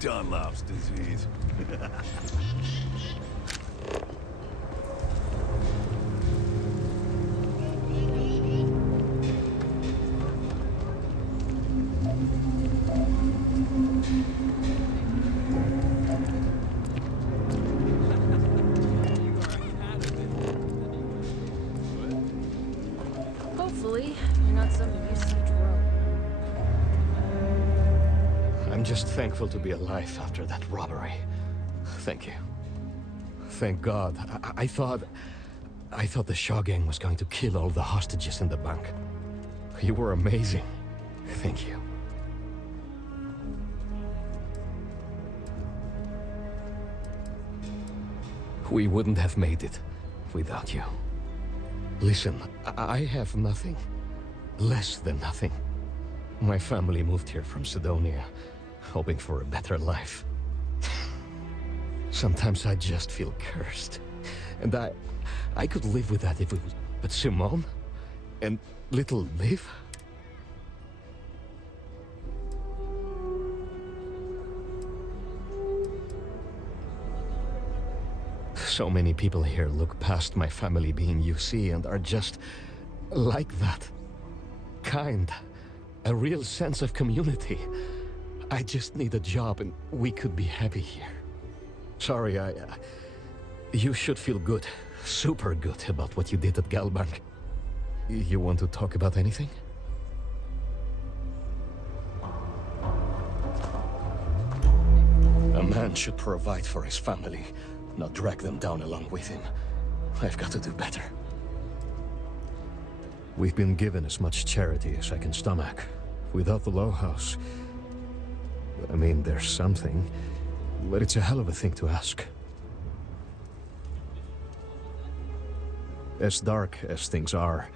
Dunlop's disease. Hopefully, you're not some useless drone. I'm just thankful to be alive after that robbery. Thank you. Thank God. I thought the Shaw gang was going to kill all the hostages in the bank. You were amazing. Thank you. We wouldn't have made it without you. Listen, I have nothing. Less than nothing. My family moved here from Sidonia, hoping for a better life. Sometimes I just feel cursed. And I could live with that if it was... But Simone? And little Liv? So many people here look past my family being UC and are just like that. Kind. A real sense of community. I just need a job and we could be happy here. Sorry, you should feel good. Super good about what you did at Galbank. You want to talk about anything? A man should provide for his family, not drag them down along with him. I've got to do better. We've been given as much charity as I can stomach. Without the Low House... I mean, there's something, but it's a hell of a thing to ask. As dark as things are,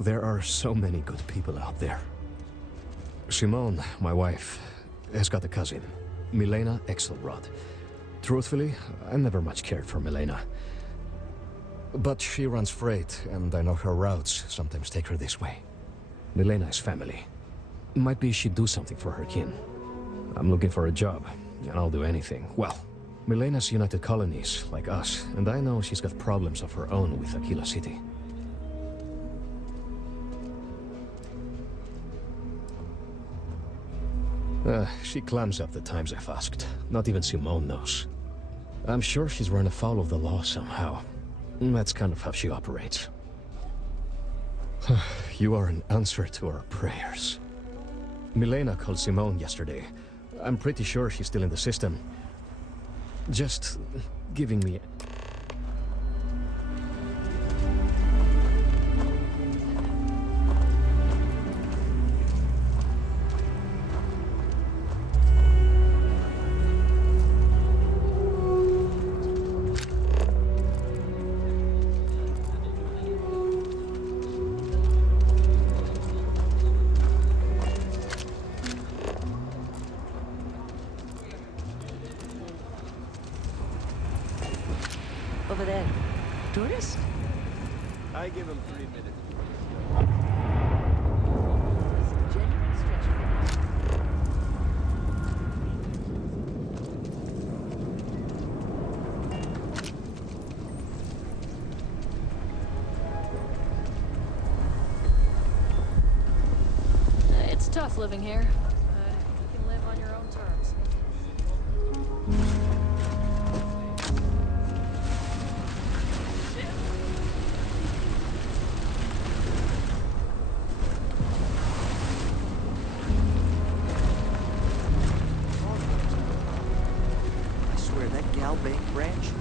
there are so many good people out there. Simone, my wife, has got a cousin, Milena Exelrod. Truthfully, I never much cared for Milena. But she runs freight, and I know her routes sometimes take her this way. Milena is family. Might be she'd do something for her kin. I'm looking for a job, and I'll do anything. Well, Milena's United Colonies, like us, and I know she's got problems of her own with Aquila City. She clams up the times I've asked. Not even Simone knows. I'm sure she's run afoul of the law somehow. That's kind of how she operates. You are an answer to our prayers. Milena called Simone yesterday. I'm pretty sure she's still in the system. Just giving me... Over there. Tourists? I give him 3 minutes. Genuine stretch. It's tough living here, but you can live on your own terms. I swear that Galbank branch.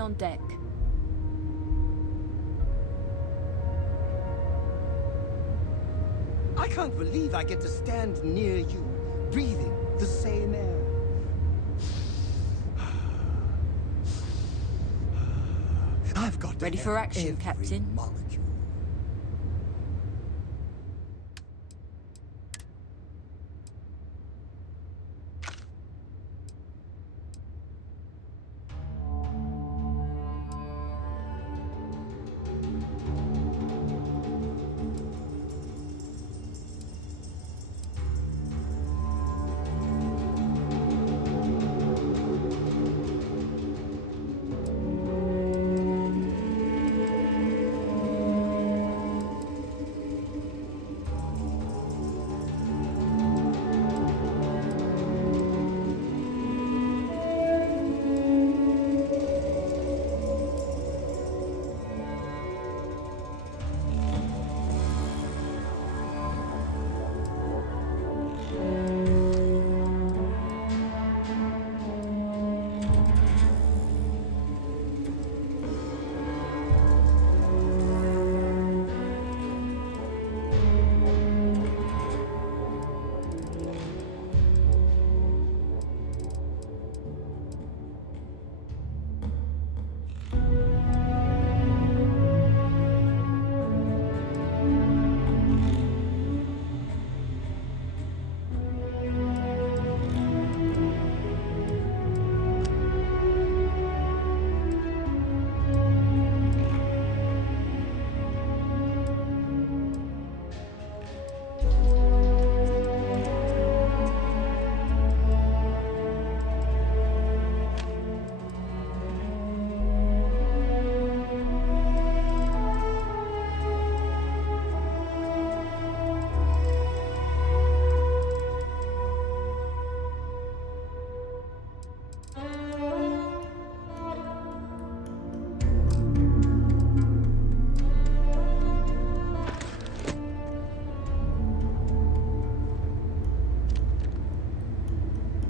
on deck. I can't believe I get to stand near you, breathing the same air. I've got to Ready for have action, every Captain? molecule.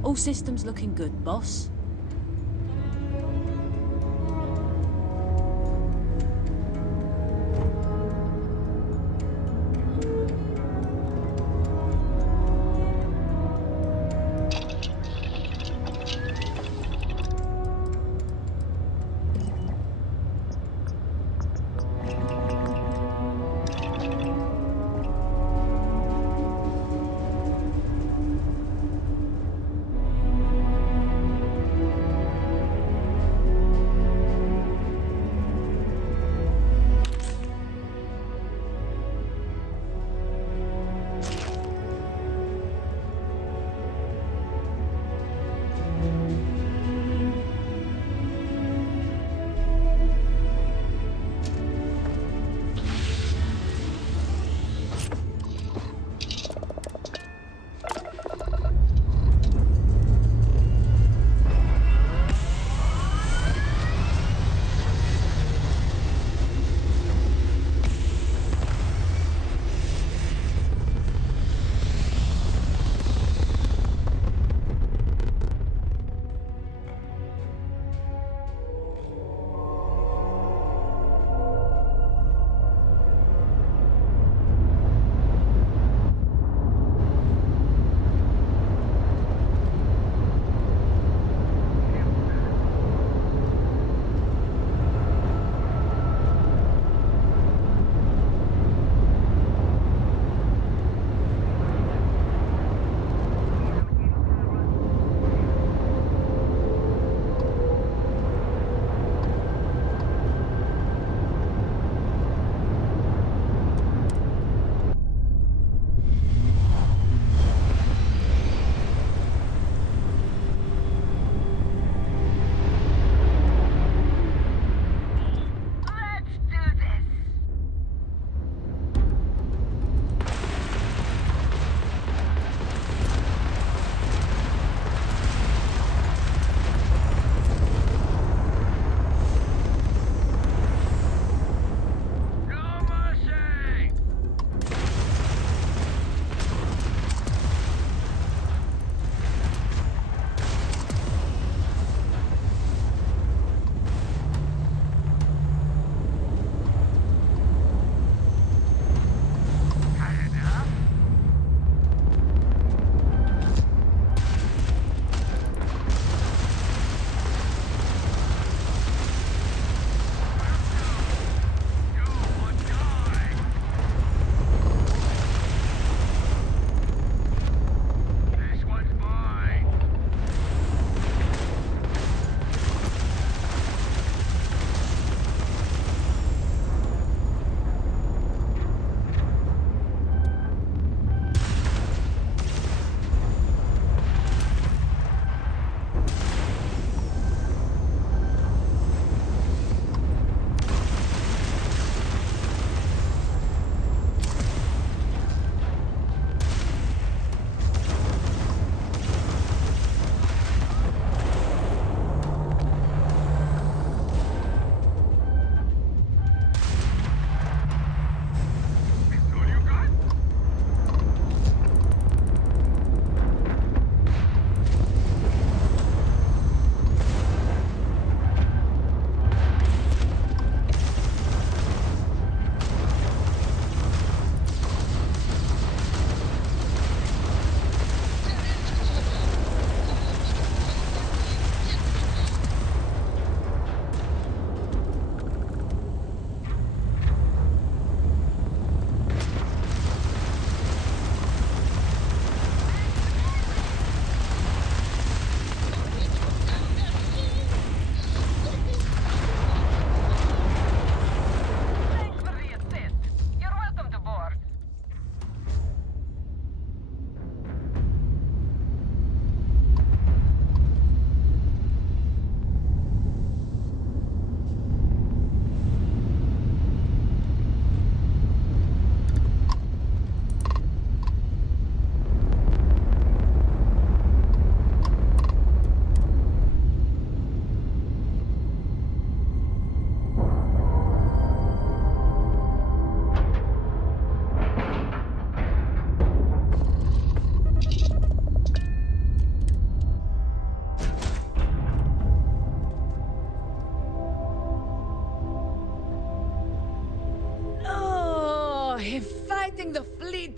All systems looking good, boss.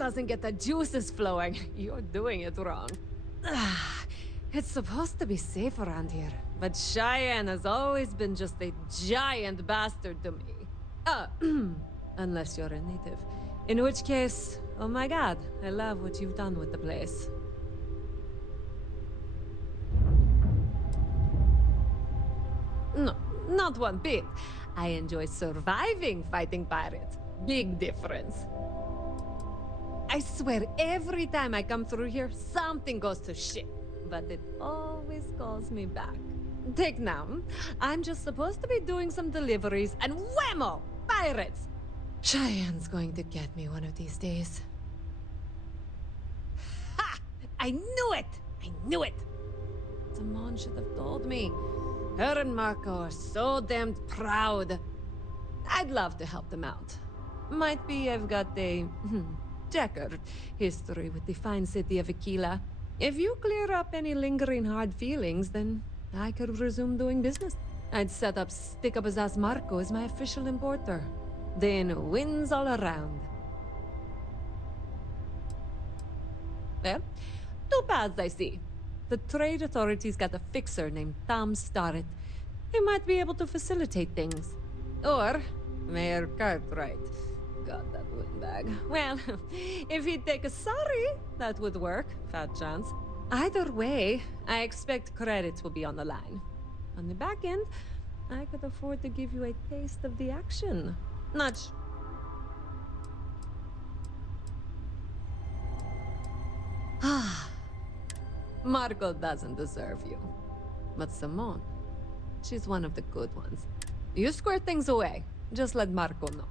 doesn't get the juices flowing, you're doing it wrong. It's supposed to be safe around here, but Cheyenne has always been just a giant bastard to me. Unless you're a native. In which case, oh my god, I love what you've done with the place. No, not one bit. I enjoy surviving fighting pirates. Big difference. I swear, every time I come through here, something goes to shit. But it always calls me back. Take now. I'm just supposed to be doing some deliveries, and whammo! Pirates! Cheyenne's going to get me one of these days. Ha! I knew it! I knew it! Simone should have told me. Her and Marco are so damned proud. I'd love to help them out. Might be I've got a checkered history with the fine city of Aquila. If you clear up any lingering hard feelings, then I could resume doing business. I'd set up Stick-Up-His-Ass Marco as my official importer. Then wins all around. Well, two paths I see. The trade authorities got a fixer named Tom Starrett. He might be able to facilitate things. Or Mayor Cartwright. God, that windbag. Well, if he'd take a sorry, that would work. Fat chance. Either way, I expect credits will be on the line. On the back end, I could afford to give you a taste of the action. Not Marco doesn't deserve you. But Simone, she's one of the good ones. You square things away. Just let Marco know.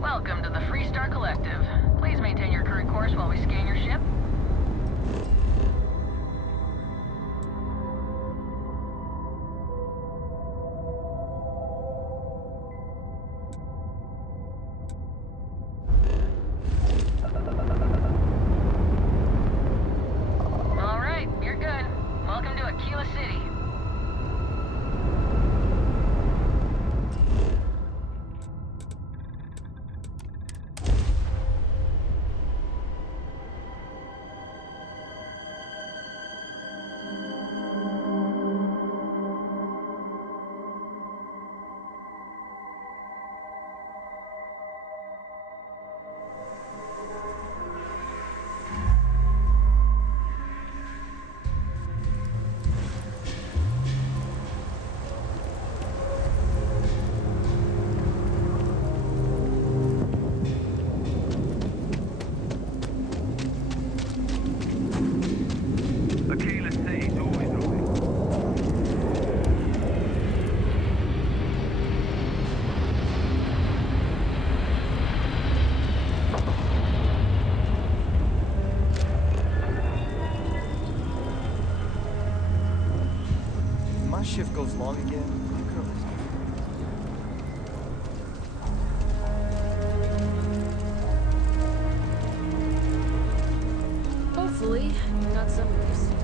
Welcome to the Freestar Collective. Please maintain your current course while we scan your ship. All right, you're good. Welcome to Aquila City. goes long again, my girl is Hopefully, you got some receipt.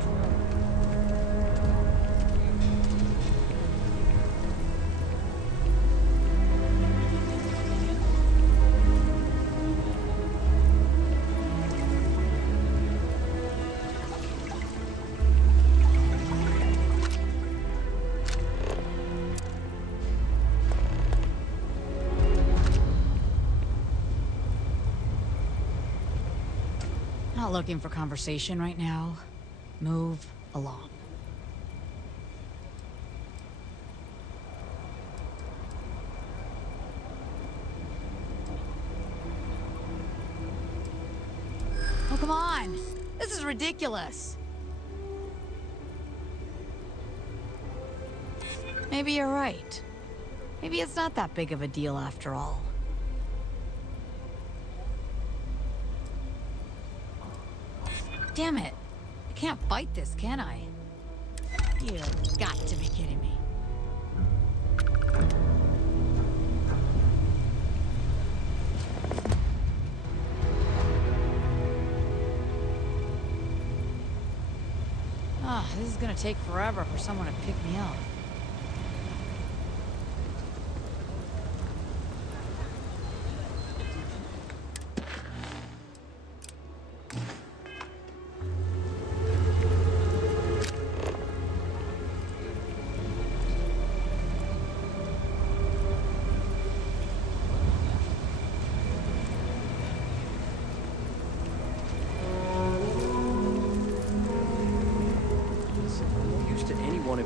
Not looking for conversation right now. Move along. Oh, come on! This is ridiculous! Maybe you're right. Maybe it's not that big of a deal after all. Damn it. I can't fight this, can I? You've got to be kidding me. Ah, this is gonna take forever for someone to pick me up.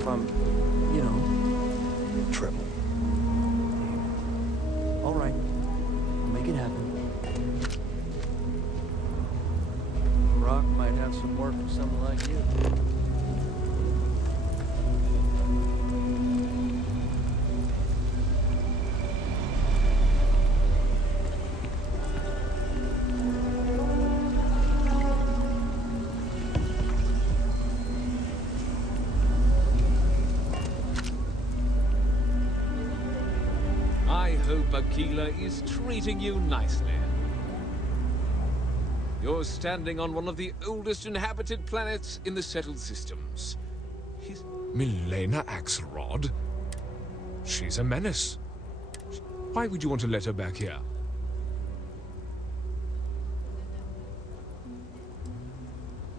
if I'm, you know... Triple. All right. I'll make it happen. Rock might have some work for someone like you. I hope Aquila is treating you nicely. You're standing on one of the oldest inhabited planets in the settled systems. Milena Axelrod? She's a menace. Why would you want to let her back here?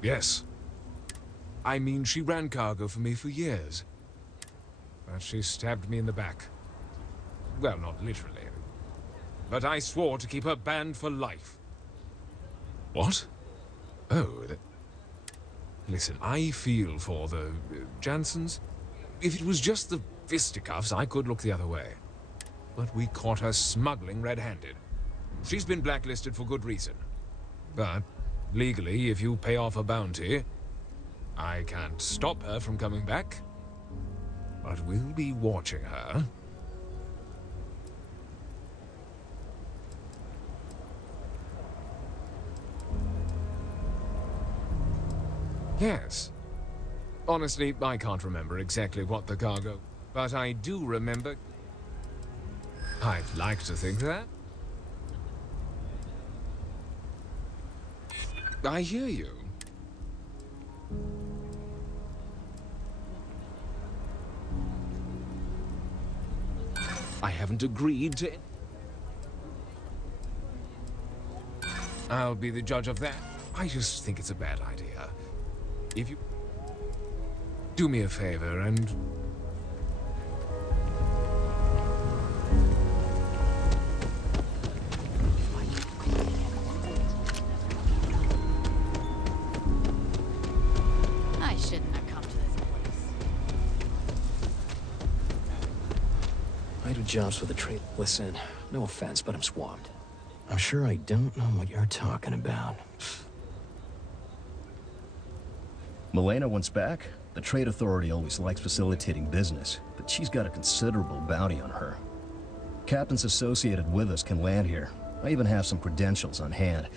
Yes. I mean, she ran cargo for me for years. But she stabbed me in the back. Well, not literally. But I swore to keep her banned for life. What? Oh, listen, I feel for the Jansons. If it was just the fisticuffs, I could look the other way. But we caught her smuggling red-handed. She's been blacklisted for good reason. But, legally, if you pay off a bounty, I can't stop her from coming back. But we'll be watching her. Yes. Honestly, I can't remember exactly what the cargo, but I do remember... I'd like to think that. I hear you. I haven't agreed to... I'll be the judge of that. I just think it's a bad idea. If you... do me a favor and... I shouldn't have come to this place. I do jobs for the trade. Listen, no offense, but I'm swamped. I'm sure I don't know what you're talking about. Milena wants back. The Trade Authority always likes facilitating business, but she's got a considerable bounty on her. Captains associated with us can land here. I even have some credentials on hand.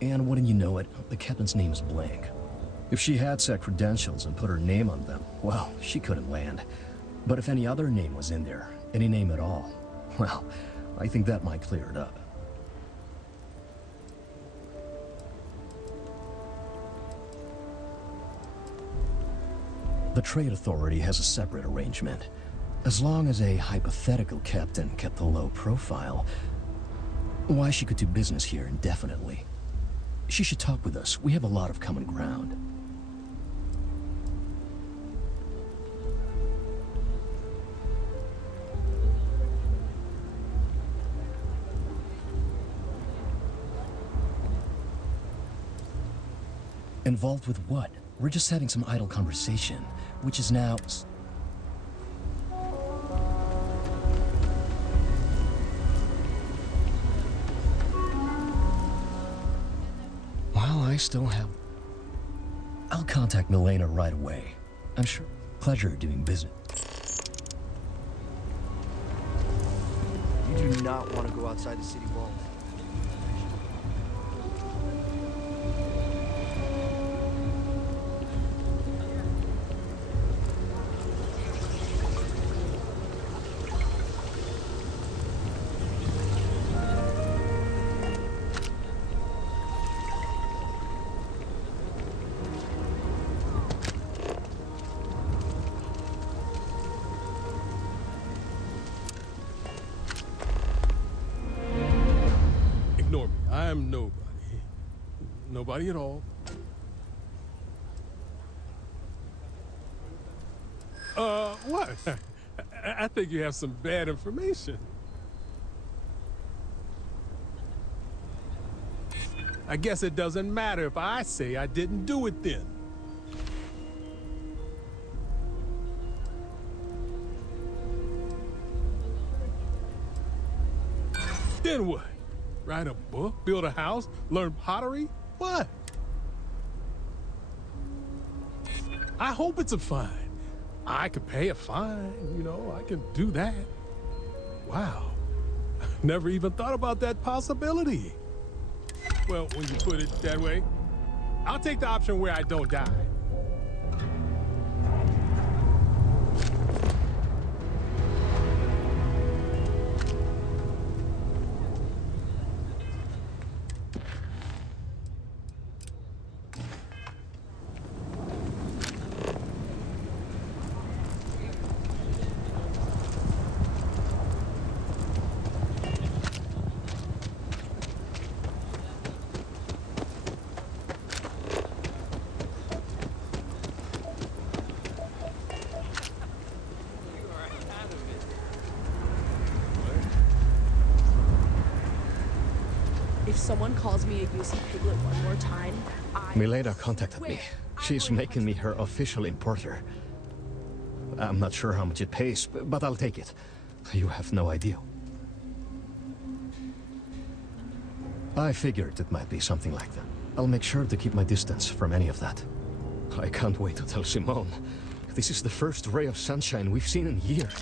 And wouldn't you know it, the captain's name is blank. If she had set credentials and put her name on them, well, she couldn't land. But if any other name was in there, any name at all, well, I think that might clear it up. The Trade Authority has a separate arrangement. As long as a hypothetical captain kept a low profile, why she could do business here indefinitely. She should talk with us. We have a lot of common ground. Involved with what? We're just having some idle conversation, which is now... Well, I still have... I'll contact Milena right away. I'm sure... Pleasure doing business. You do not want to go outside the city walls. Ignore me. I am nobody. Nobody at all. What? I think you have some bad information. I guess it doesn't matter if I say I didn't do it then. Then what? Write a book? Build a house? Learn pottery? What? I hope it's a fine. I could pay a fine, you know, I can do that. Wow. Never even thought about that possibility. Well, when you put it that way, I'll take the option where I don't die. If someone calls me a UC piglet one more time, Milena contacted me. She's making me her official importer. I'm not sure how much it pays, but I'll take it. You have no idea. I figured it might be something like that. I'll make sure to keep my distance from any of that. I can't wait to tell Simone. This is the first ray of sunshine we've seen in years.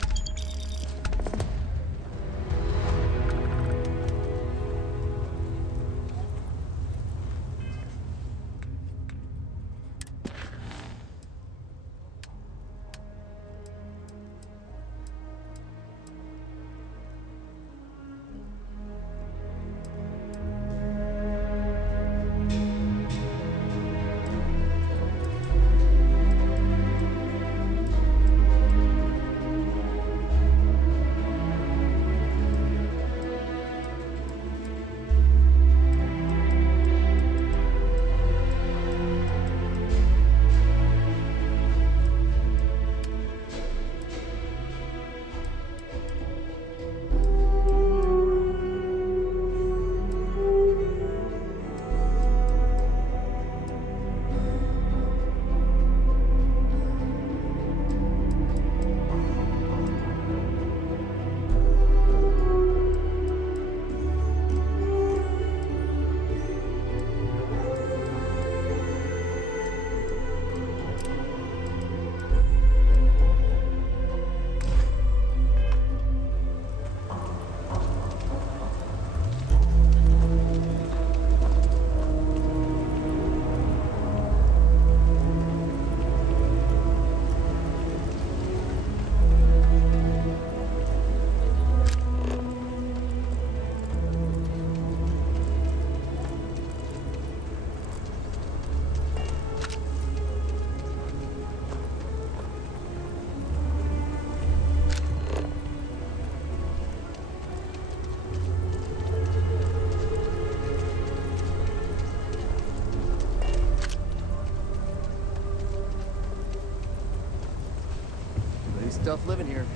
tough living here,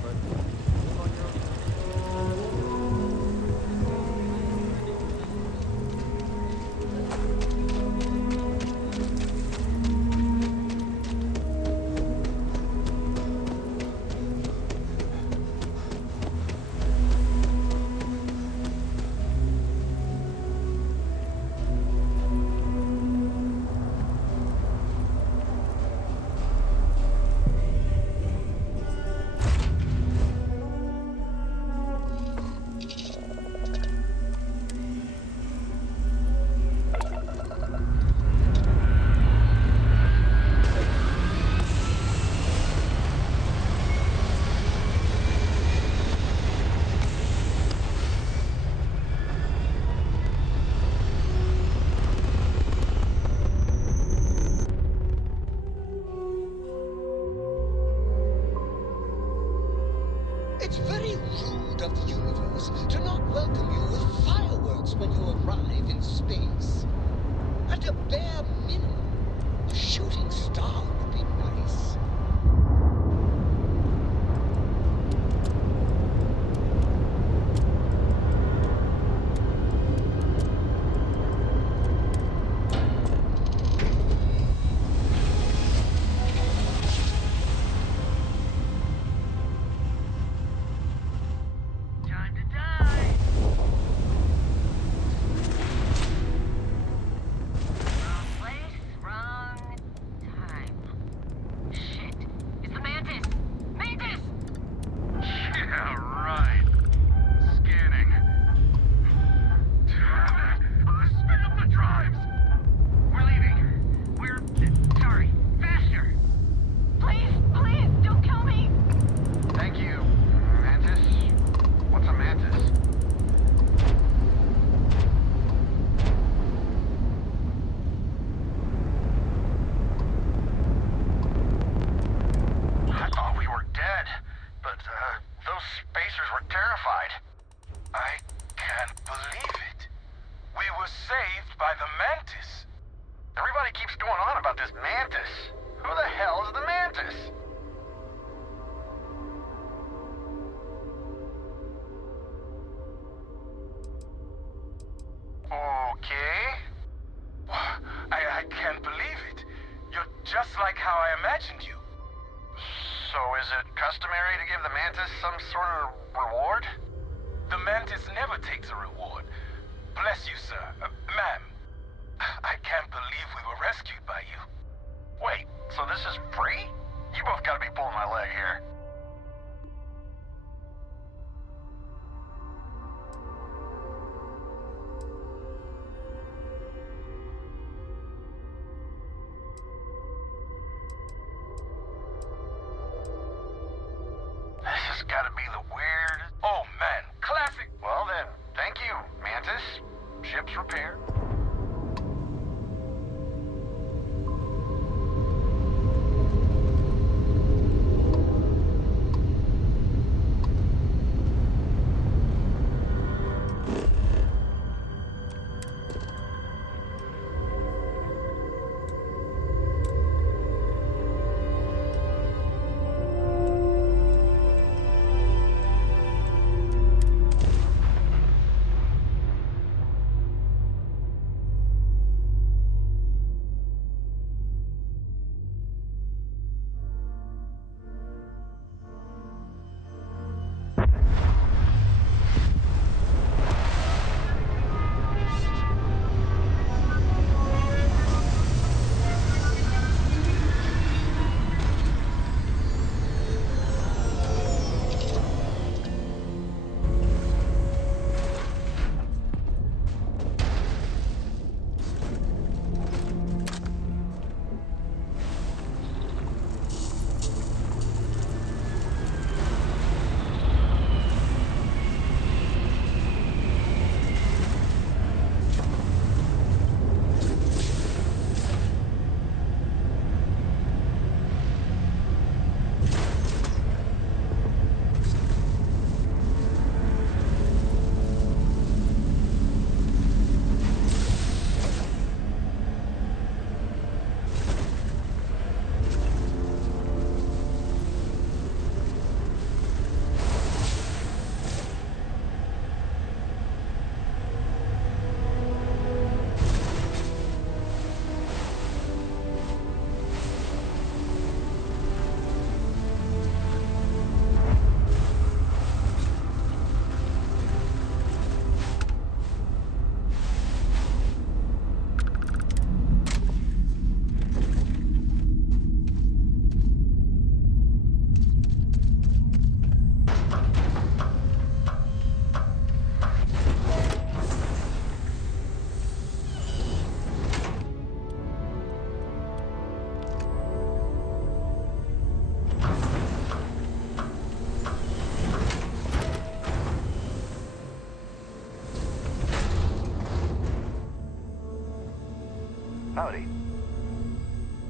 but live on your own. It's very rude of the universe to not welcome you with fireworks when you arrive in space. At a bare minimum, a shooting star would be nice. Just like how I imagined you. So is it customary to give the Mantis some sort of reward? The Mantis never takes a reward. Bless you, sir. Ma'am. I can't believe we were rescued by you. Wait, so this is free? You both gotta be pulling my leg here. Gotta be the weirdest. Oh man, classic. Well then, thank you, Mantis. Ship's repaired. Howdy.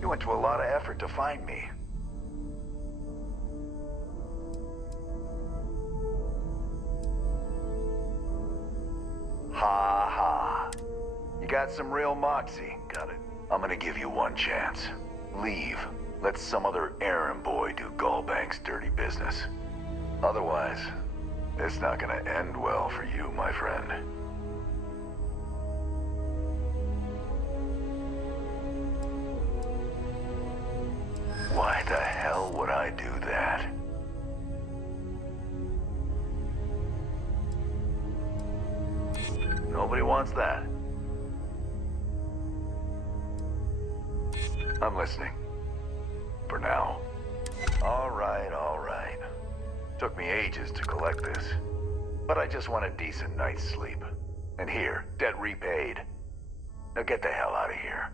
You went to a lot of effort to find me. Ha ha. You got some real moxie. Got it. I'm gonna give you one chance. Leave. Let some other errand boy do Gallbank's dirty business. Otherwise, it's not gonna end well for you, my friend. Why the hell would I do that? Nobody wants that. I'm listening. For now. All right, all right. Took me ages to collect this. But I just want a decent night's sleep. And here, debt repaid. Now get the hell out of here.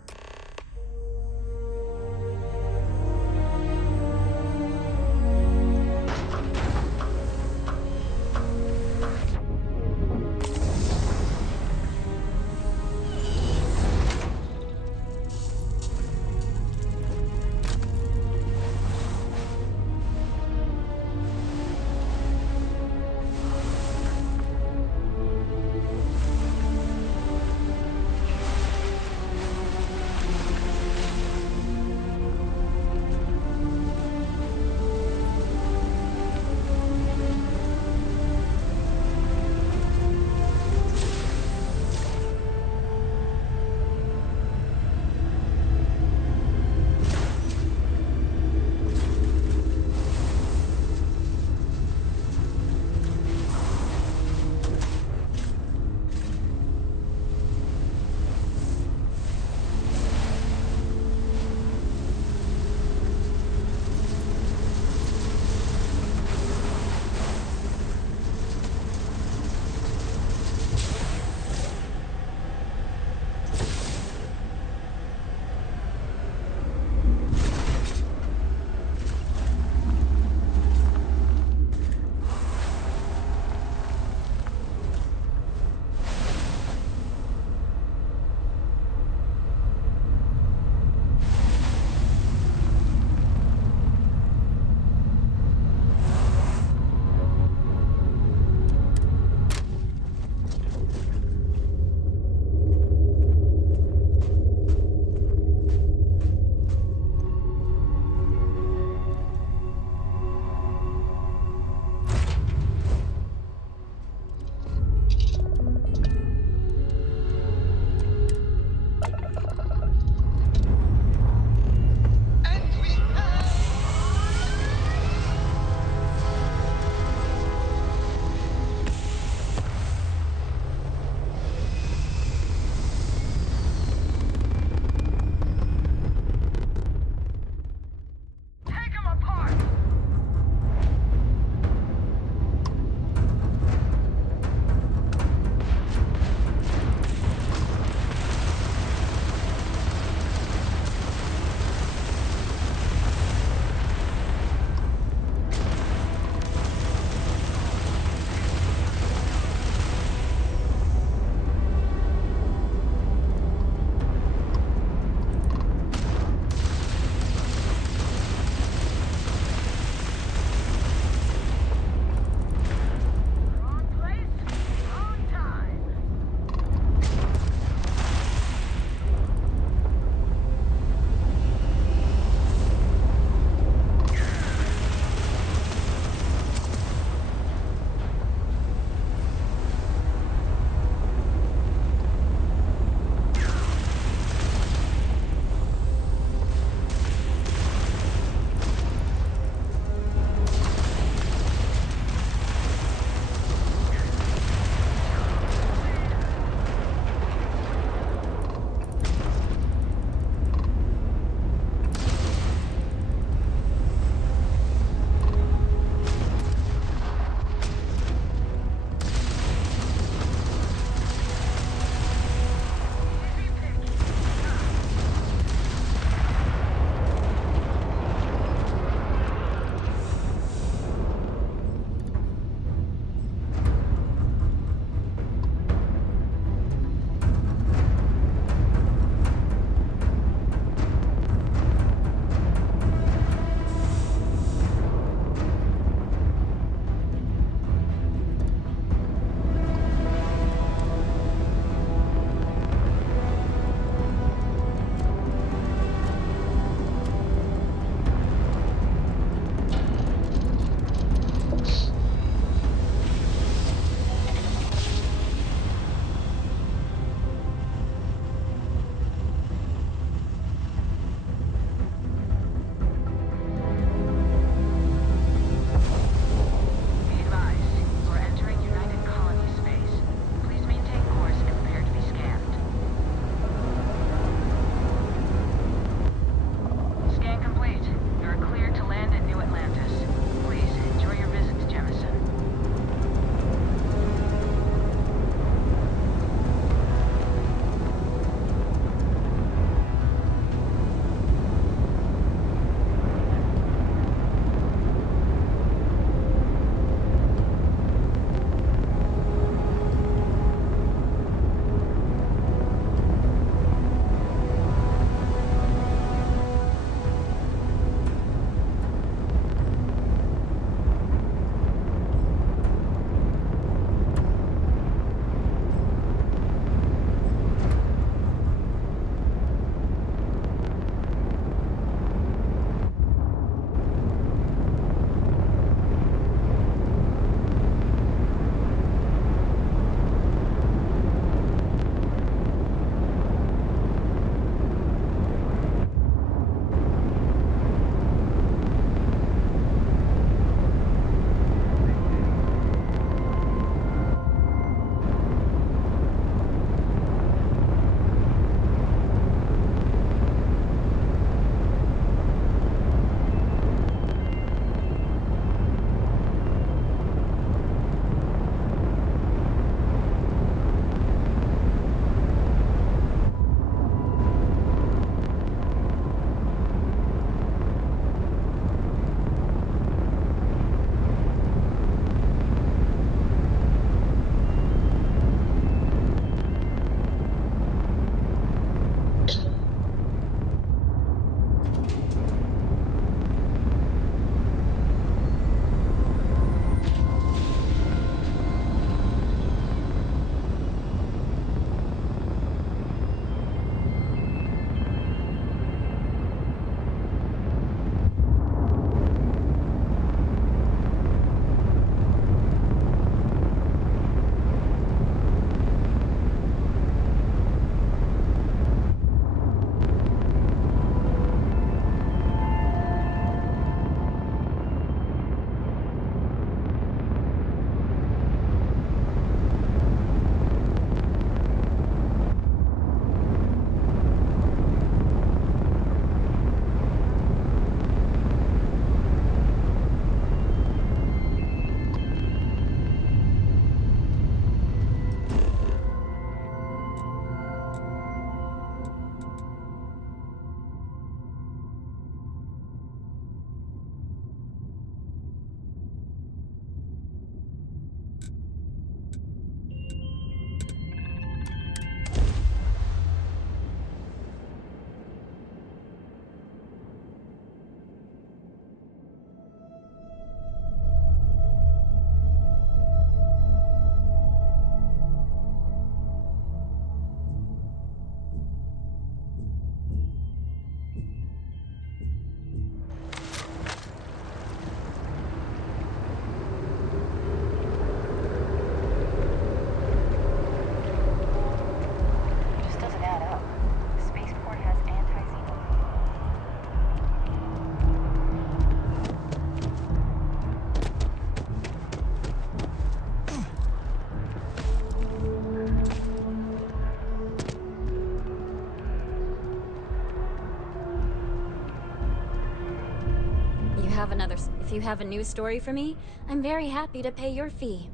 if you have a news story for me, I'm very happy to pay your fee.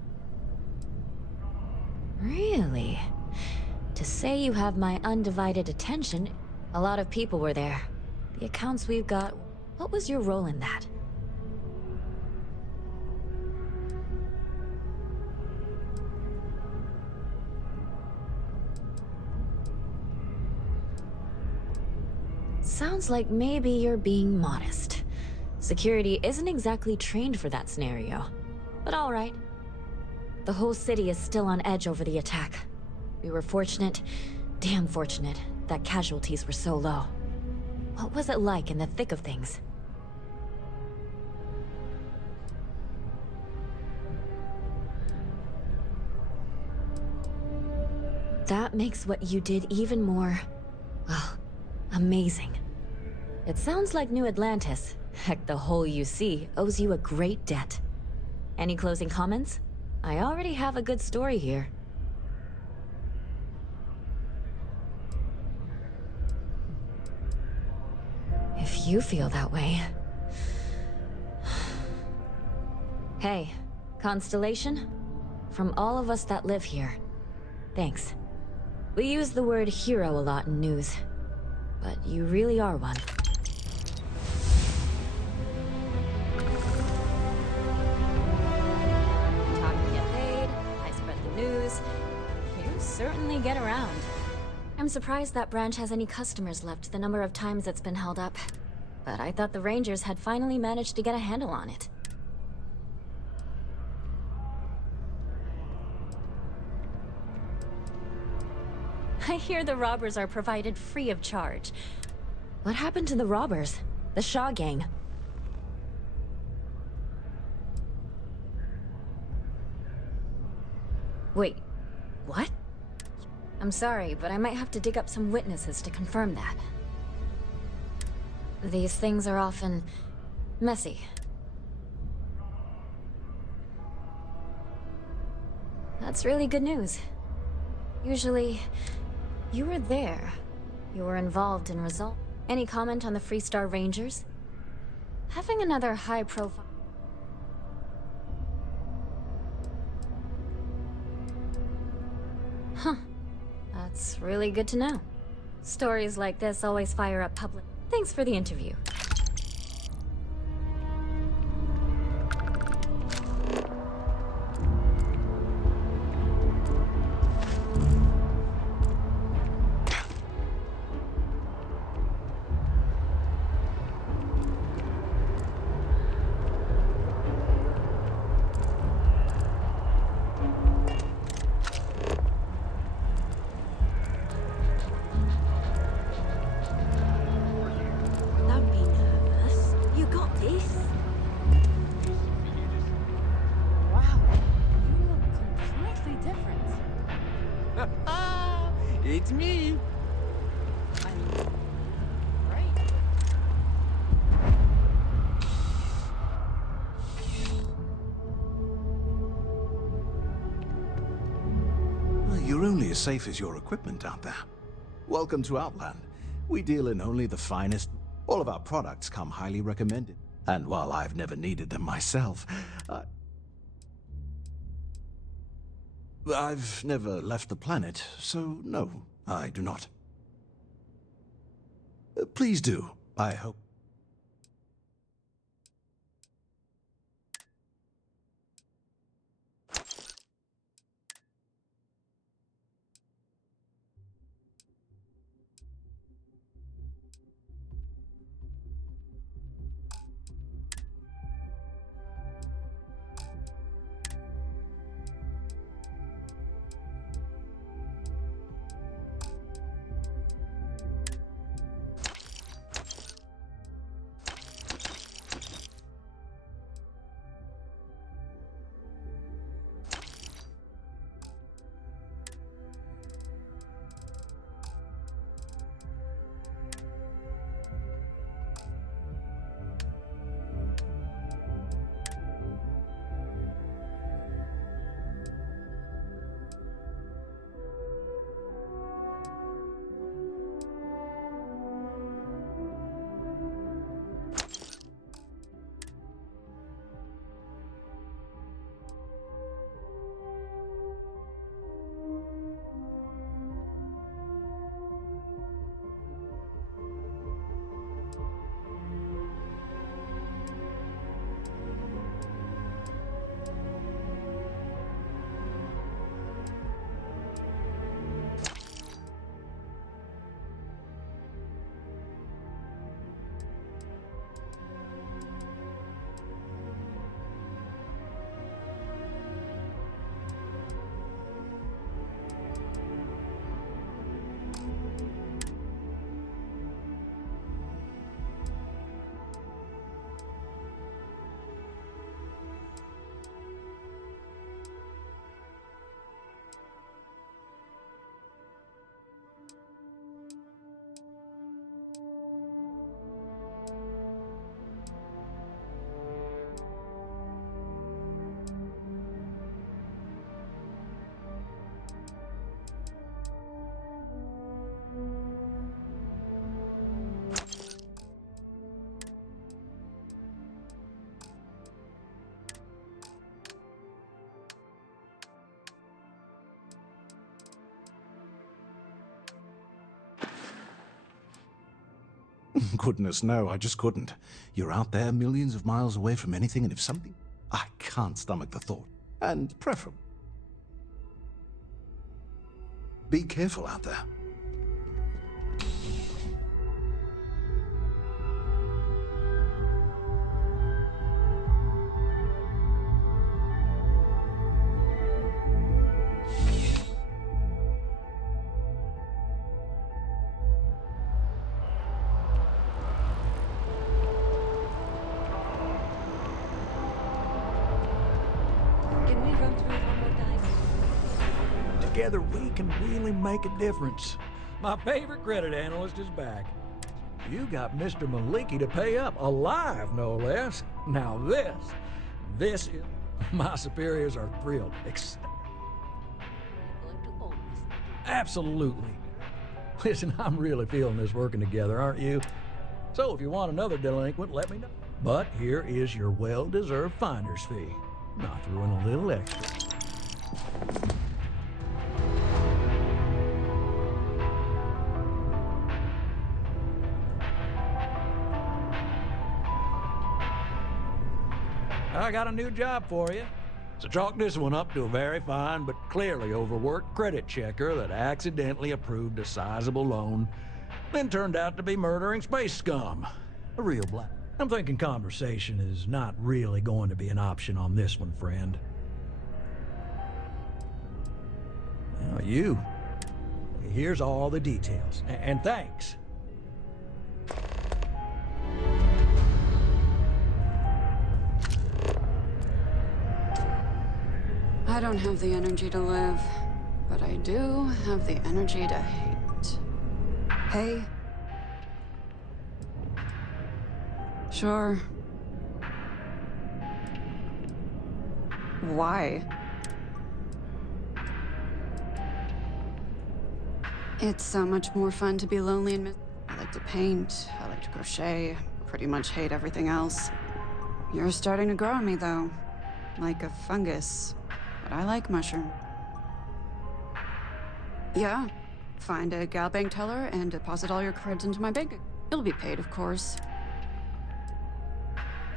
Really? To say you have my undivided attention, a lot of people were there. The accounts we've got, what was your role in that? Sounds like maybe you're being modest. Security isn't exactly trained for that scenario. But all right. The whole city is still on edge over the attack. We were fortunate, damn fortunate, that casualties were so low. What was it like in the thick of things? That makes what you did even more, well, amazing. It sounds like New Atlantis, heck, the whole UC, owes you a great debt. Any closing comments? I already have a good story here. If you feel that way. Hey, Constellation? From all of us that live here, thanks. We use the word hero a lot in news, but you really are one. Talk and get paid, I spread the news. You certainly get around. I'm surprised that branch has any customers left, the number of times it's been held up. But I thought the Rangers had finally managed to get a handle on it. I hear the robbers are provided free of charge. What happened to the robbers? The Shaw gang? Wait, what? I'm sorry, but I might have to dig up some witnesses to confirm that. These things are often messy. That's really good news. Usually, you were there. You were involved in result. Any comment on the Freestar Rangers? Having another high-profile... Huh. That's really good to know. Stories like this always fire up public. Thanks for the interview. It's me. Well, you're only as safe as your equipment out there. Welcome to Outland. We deal in only the finest. All of our products come highly recommended. And while I've never needed them myself, I've never left the planet, so no, I do not. Please do. I hope. Goodness, no, I just couldn't. You're out there millions of miles away from anything, and if something... I can't stomach the thought. And preferably... Be careful out there. Can we run through it one more time? Together we can really make a difference. My favorite credit analyst is back. You got Mr. Maliki to pay up, alive no less. Now this is... My superiors are thrilled. Absolutely. Listen, I'm really feeling this working together, aren't you? So if you want another delinquent, let me know. But here is your well-deserved finder's fee. Now throw in a little extra. I got a new job for you. So chalk this one up to a very fine but clearly overworked credit checker that accidentally approved a sizable loan, then turned out to be murdering space scum. A real black. I'm thinking conversation is not really going to be an option on this one, friend. Now here's all the details. And thanks. I don't have the energy to live, but I do have the energy to hate. Hey? Sure. Why? It's so much more fun to be lonely and I like to paint, I like to crochet, pretty much hate everything else. You're starting to grow on me, though. Like a fungus. But I like mushroom. Yeah. Find a gal bank teller and deposit all your creds into my bank. You'll be paid, of course.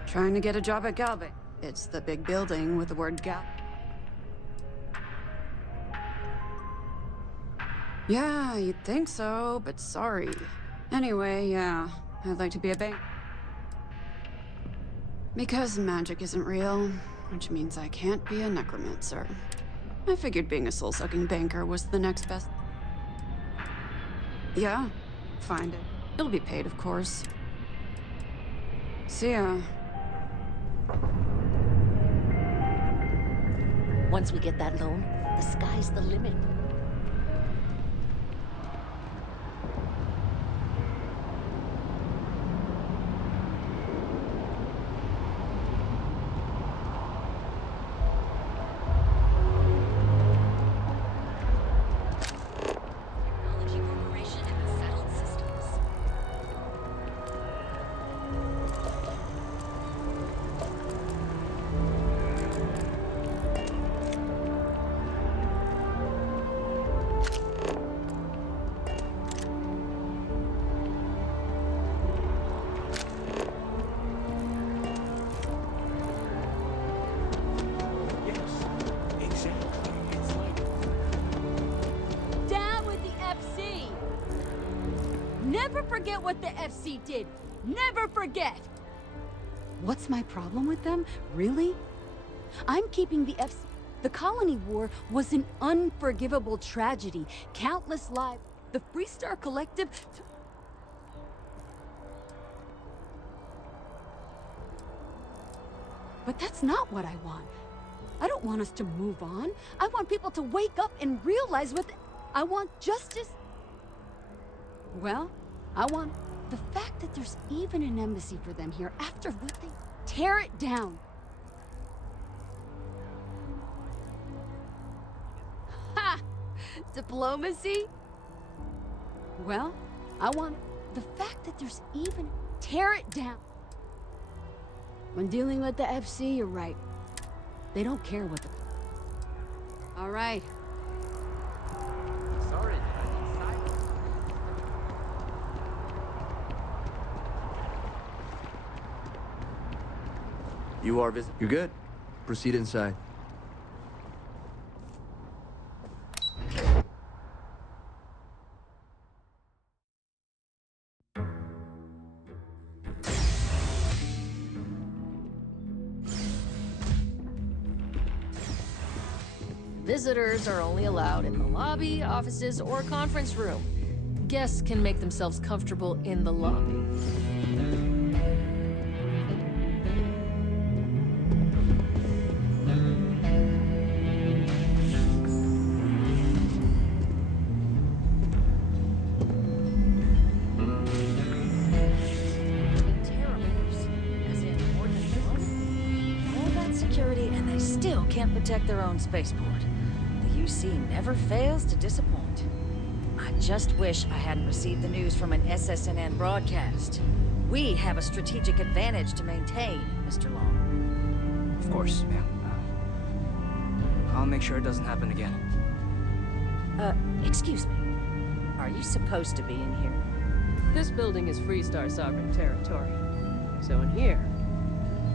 Trying to get a job at Galbank. It's the big building with the word Gal. Yeah, you'd think so, but sorry. Anyway, yeah, I'd like to be a bank. Because magic isn't real, which means I can't be a necromancer. I figured being a soul-sucking banker was the next best. Yeah, find it. You'll be paid, of course. See ya. Once we get that loan, the sky's the limit. Never forget what the FC did. Never forget! What's my problem with them? Really? I'm keeping the FC... The Colony War was an unforgivable tragedy. Countless lives. The Freestar Collective... But that's not what I want. I don't want us to move on. I want people to wake up and realize what... I want justice. Well, I want the fact that there's even an embassy for them here after what they... Tear it down. Ha! Diplomacy? Well, I want the fact that there's even... Tear it down. When dealing with the FC, you're right. They don't care what the... All right. Sorry that I You're good. Proceed inside. Visitors are only allowed in the lobby, offices, or conference room. Guests can make themselves comfortable in the lobby. All that security, and they still can't protect their own spaceport. The UC never fails to disappoint. I just wish I hadn't received the news from an SSNN broadcast. We have a strategic advantage to maintain, Mr. Long. Of course, ma'am. I'll make sure it doesn't happen again. Excuse me. Are you supposed to be in here? This building is Freestar sovereign territory. So in here,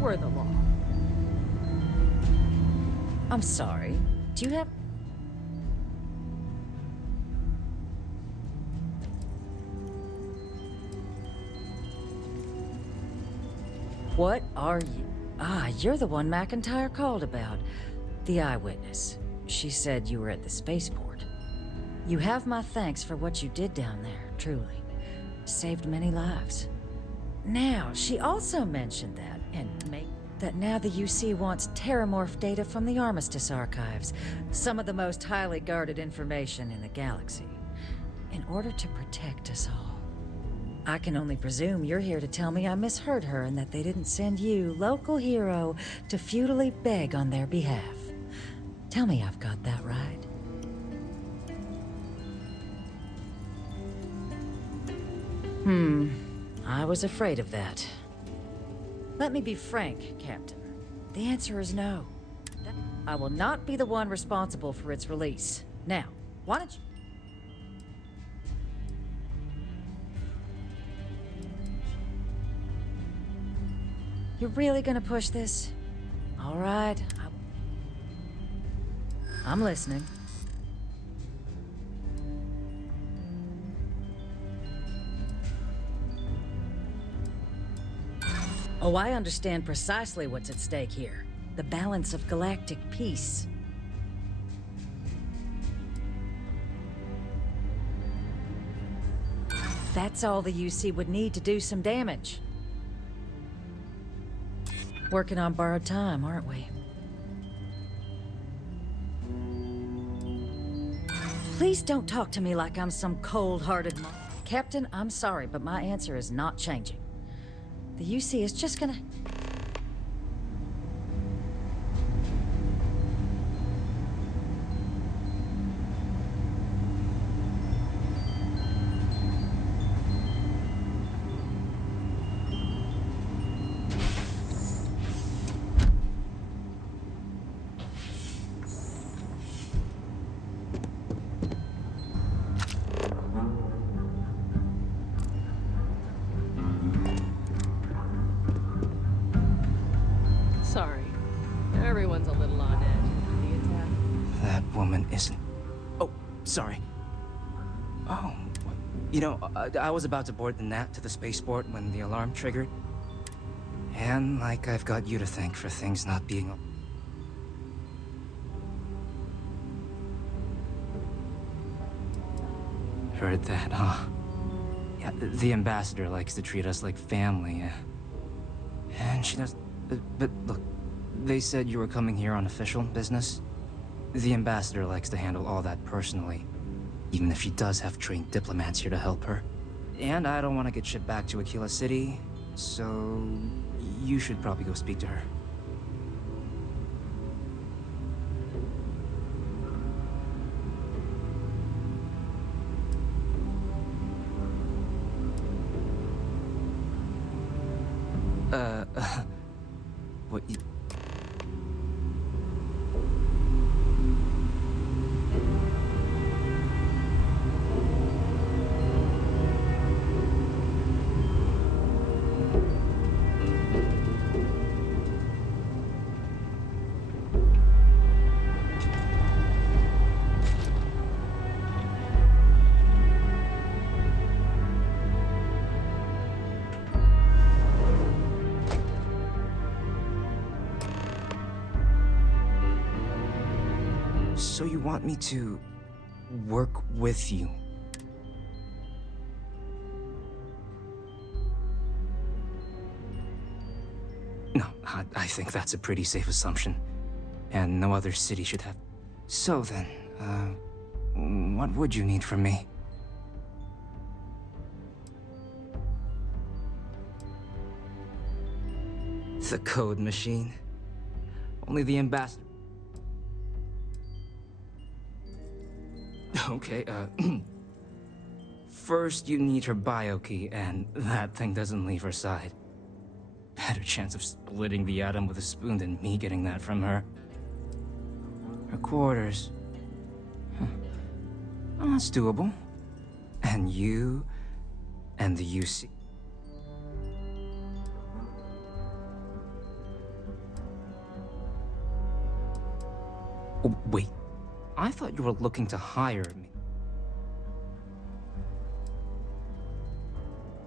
we're the law. I'm sorry. Do you have... What are you? Ah, you're the one McIntyre called about. The eyewitness. She said you were at the spaceport. You have my thanks for what you did down there, truly. Saved many lives. Now, she also mentioned that, that now the UC wants terramorph data from the Armistice archives, some of the most highly guarded information in the galaxy, in order to protect us all. I can only presume you're here to tell me I misheard her and that they didn't send you, local hero, to futilely beg on their behalf. Tell me I've got that right. I was afraid of that. Let me be frank, Captain. The answer is no. I will not be the one responsible for its release. Now, why don't you... You're really gonna push this? All right. I'm listening. Oh, I understand precisely what's at stake here. The balance of galactic peace. That's all the UC would need to do some damage. Working on borrowed time, aren't we? Please don't talk to me like I'm some cold-hearted monk. Captain, I'm sorry, but my answer is not changing. The UC is just gonna... Sorry. Everyone's a little on edge after the attack. That woman isn't... Oh, sorry. Oh, you know, I was about to board the Nat to the spaceport when the alarm triggered. And, like, I've got you to thank for things not being... Heard that, huh? Yeah, the ambassador likes to treat us like family. And she does... But look, they said you were coming here on official business. The ambassador likes to handle all that personally, even if she does have trained diplomats here to help her. And I don't want to get shipped back to Aquila City, so you should probably go speak to her. What you... you want me to work with you? No, I think that's a pretty safe assumption. And no other city should have. So then, what would you need from me? The code machine? Only the ambassador. Okay, first you need her bio key, and that thing doesn't leave her side. Better chance of splitting the atom with a spoon than me getting that from her. Her quarters. Huh. Well, that's doable. And you and the UC. Oh, wait. I thought you were looking to hire me.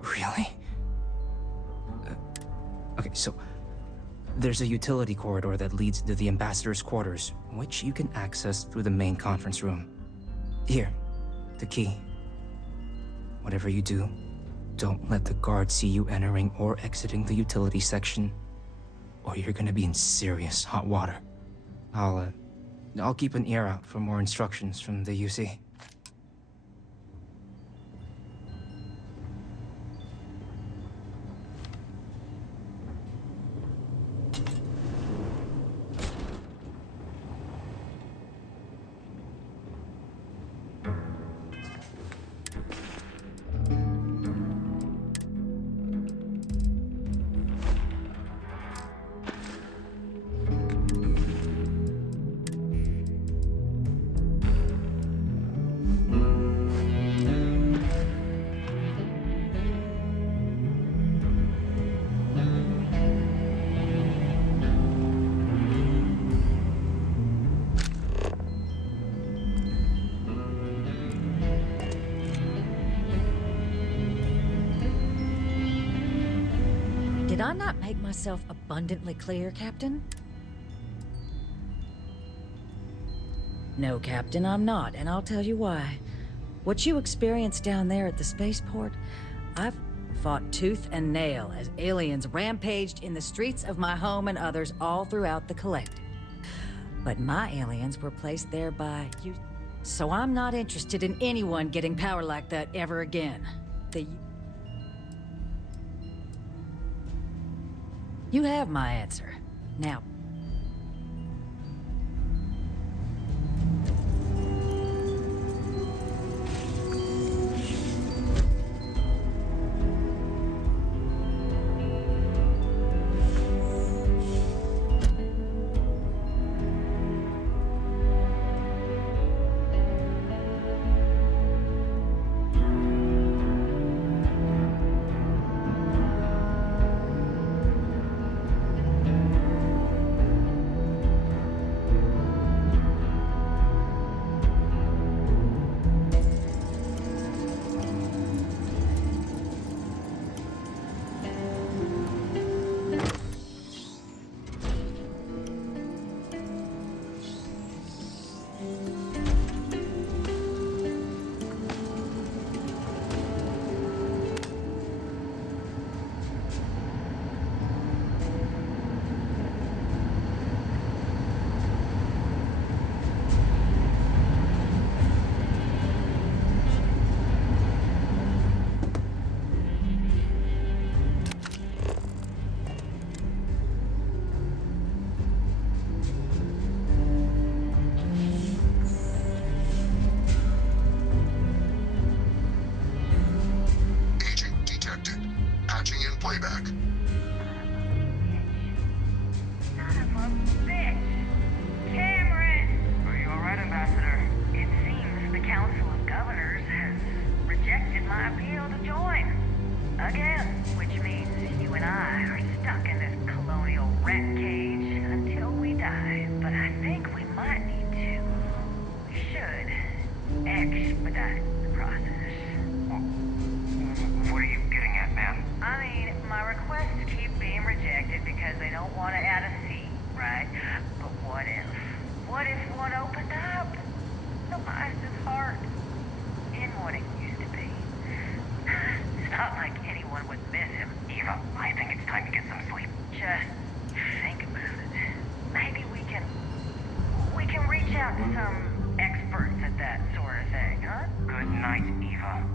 Really? Okay, so there's a utility corridor that leads to the ambassador's quarters, which you can access through the main conference room. Here, the key. Whatever you do, don't let the guards see you entering or exiting the utility section, or you're gonna be in serious hot water. I'll keep an ear out for more instructions from the UC. Did I not make myself abundantly clear, Captain? No, Captain, I'm not, and I'll tell you why. What you experienced down there at the spaceport, I've fought tooth and nail as aliens rampaged in the streets of my home and others all throughout the Collective. But my aliens were placed there by you, so I'm not interested in anyone getting power like that ever again. You have my answer. Now, playback. Cameron! Are you alright, Ambassador? It seems the Council of Governors has rejected my appeal to join. Again, which means you and I are stuck in this colonial rat cage until we die. But I think we might need to. We should expedite the process. What are you getting at, ma'am? I mean, my requests keep being rejected because they don't want to add a seat, right? But what if? What if one opened up? twice as hard in what it used to be. It's not like anyone would miss him. Eva, I think it's time to get some sleep. Just think about it. Maybe we can reach out to some experts at that sort of thing, huh? Good night, Eva.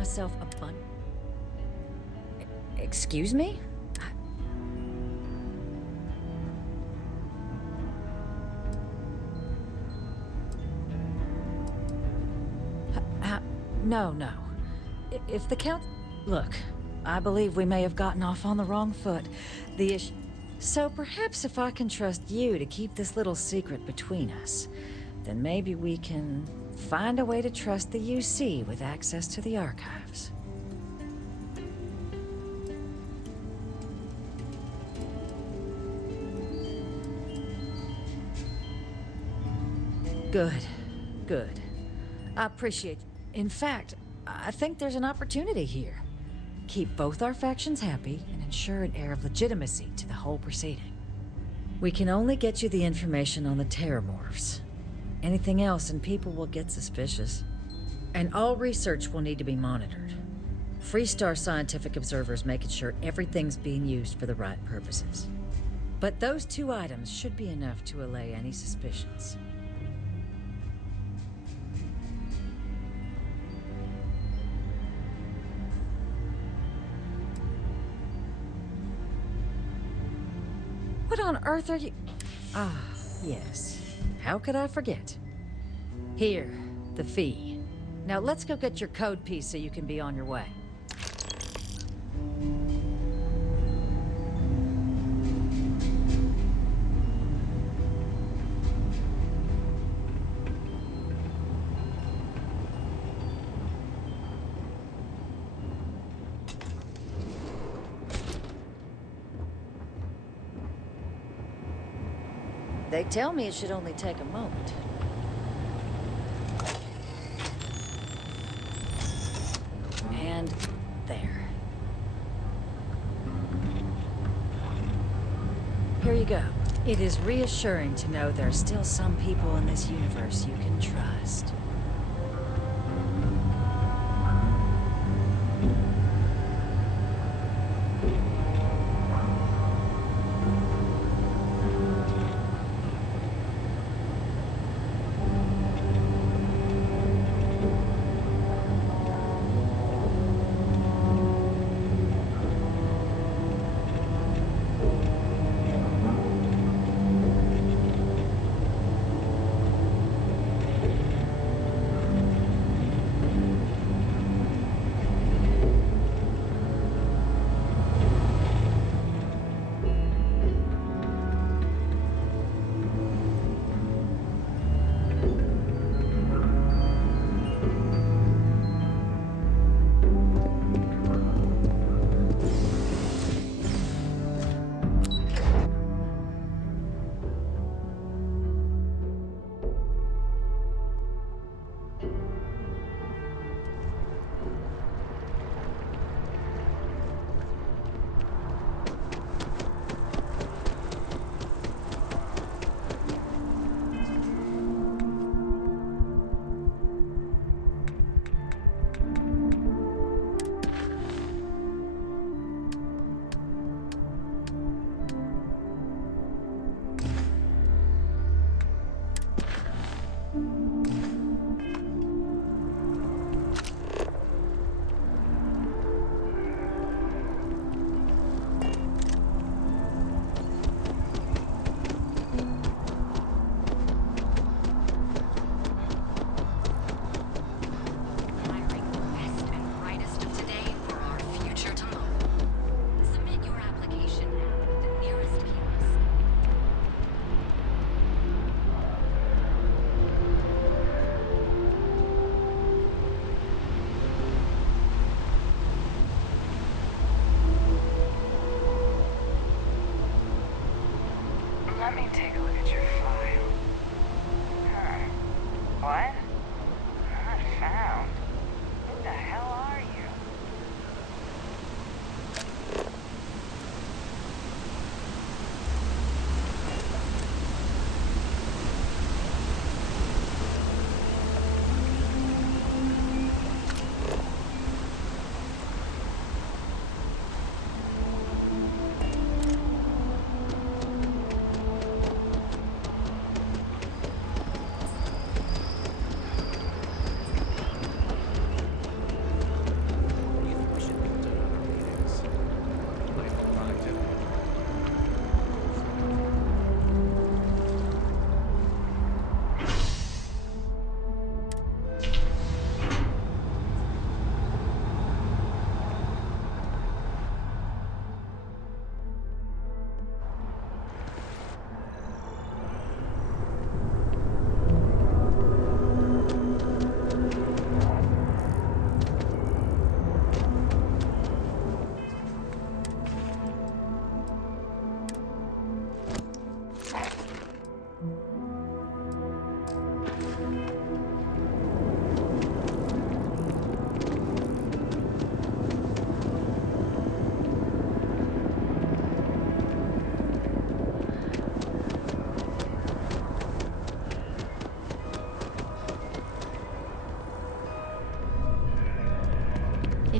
myself a bun. Excuse me? No, no. If the count... Look, I believe we may have gotten off on the wrong foot. The issue... So perhaps if I can trust you to keep this little secret between us, then maybe we can find a way to trust the UC with access to the archives. Good. Good. I appreciate... In fact, I think there's an opportunity here. Keep both our factions happy and ensure an air of legitimacy to the whole proceeding. We can only get you the information on the terramorphs. Anything else and people will get suspicious. And all research will need to be monitored. Freestar scientific observers making sure everything's being used for the right purposes. But those 2 items should be enough to allay any suspicions. What on earth are you... Ah, yes. How could I forget? Here, the fee. Now let's go get your code piece so you can be on your way. They tell me it should only take a moment. And there. Here you go. It is reassuring to know there are still some people in this universe you can trust.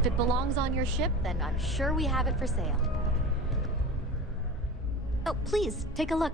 If it belongs on your ship, then I'm sure we have it for sale. Oh, please, take a look.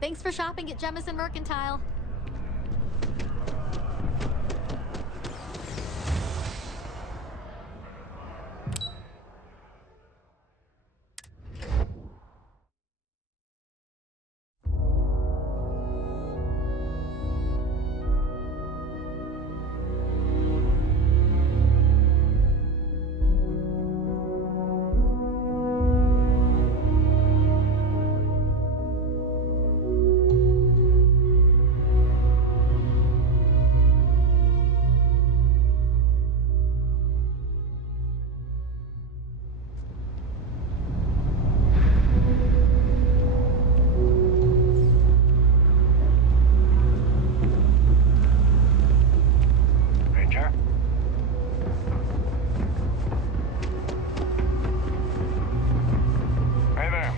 Thanks for shopping at Jemison Mercantile. Ranger? Hey there.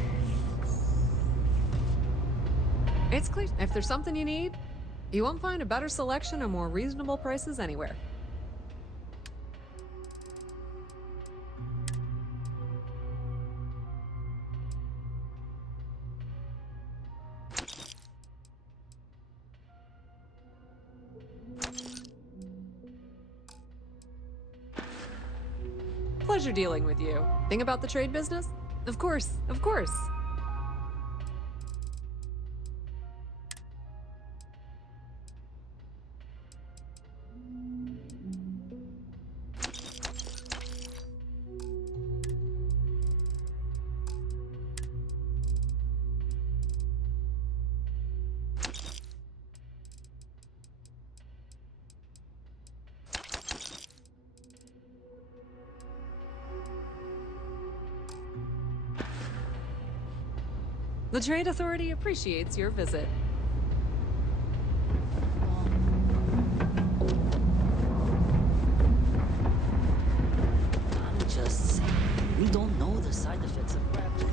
It's clear. If there's something you need, you won't find a better selection or more reasonable prices anywhere. Pleasure dealing with you. Thing about the trade business? Of course, of course. The Trade Authority appreciates your visit. I'm just saying, we don't know the side effects of rapture.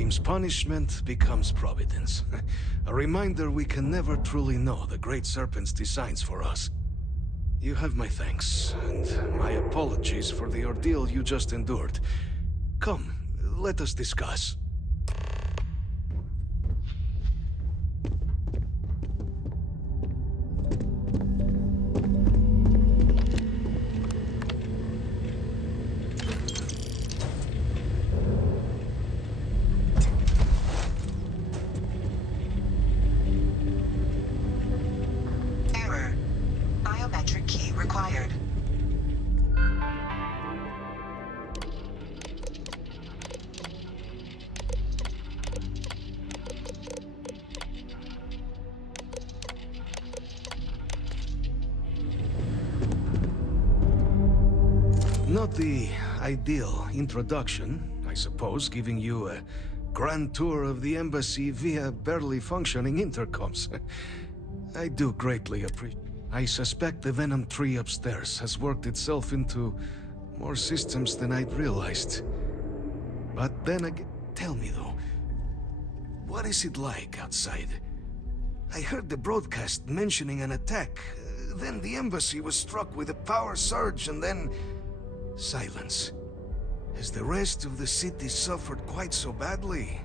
seems punishment becomes providence. A reminder we can never truly know the Great Serpent's designs for us. You have my thanks, and my apologies for the ordeal you just endured. Come, let us discuss. Error. Biometric key required. Not the ideal introduction, I suppose, giving you a grand tour of the embassy via barely functioning intercoms. I do greatly appreciate. I suspect the Venom tree upstairs has worked itself into more systems than I'd realized. But then again, tell me though, what is it like outside? I heard the broadcast mentioning an attack, then the embassy was struck with a power surge, and then silence. Has the rest of the city suffered quite so badly?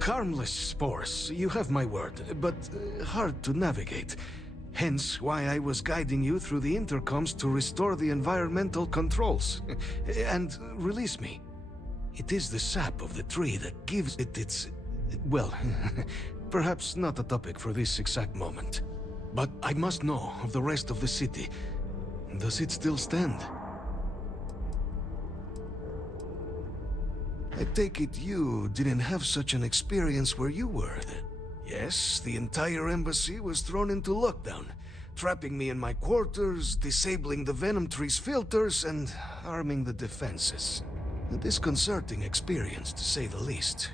Harmless spores, you have my word, but hard to navigate. Hence why I was guiding you through the intercoms to restore the environmental controls. And release me. It is the sap of the tree that gives it its... well, perhaps not a topic for this exact moment. But I must know of the rest of the city. Does it still stand? I take it you didn't have such an experience where you were, then? Yes, the entire embassy was thrown into lockdown, trapping me in my quarters, disabling the Venom tree's filters, and arming the defenses. A disconcerting experience, to say the least.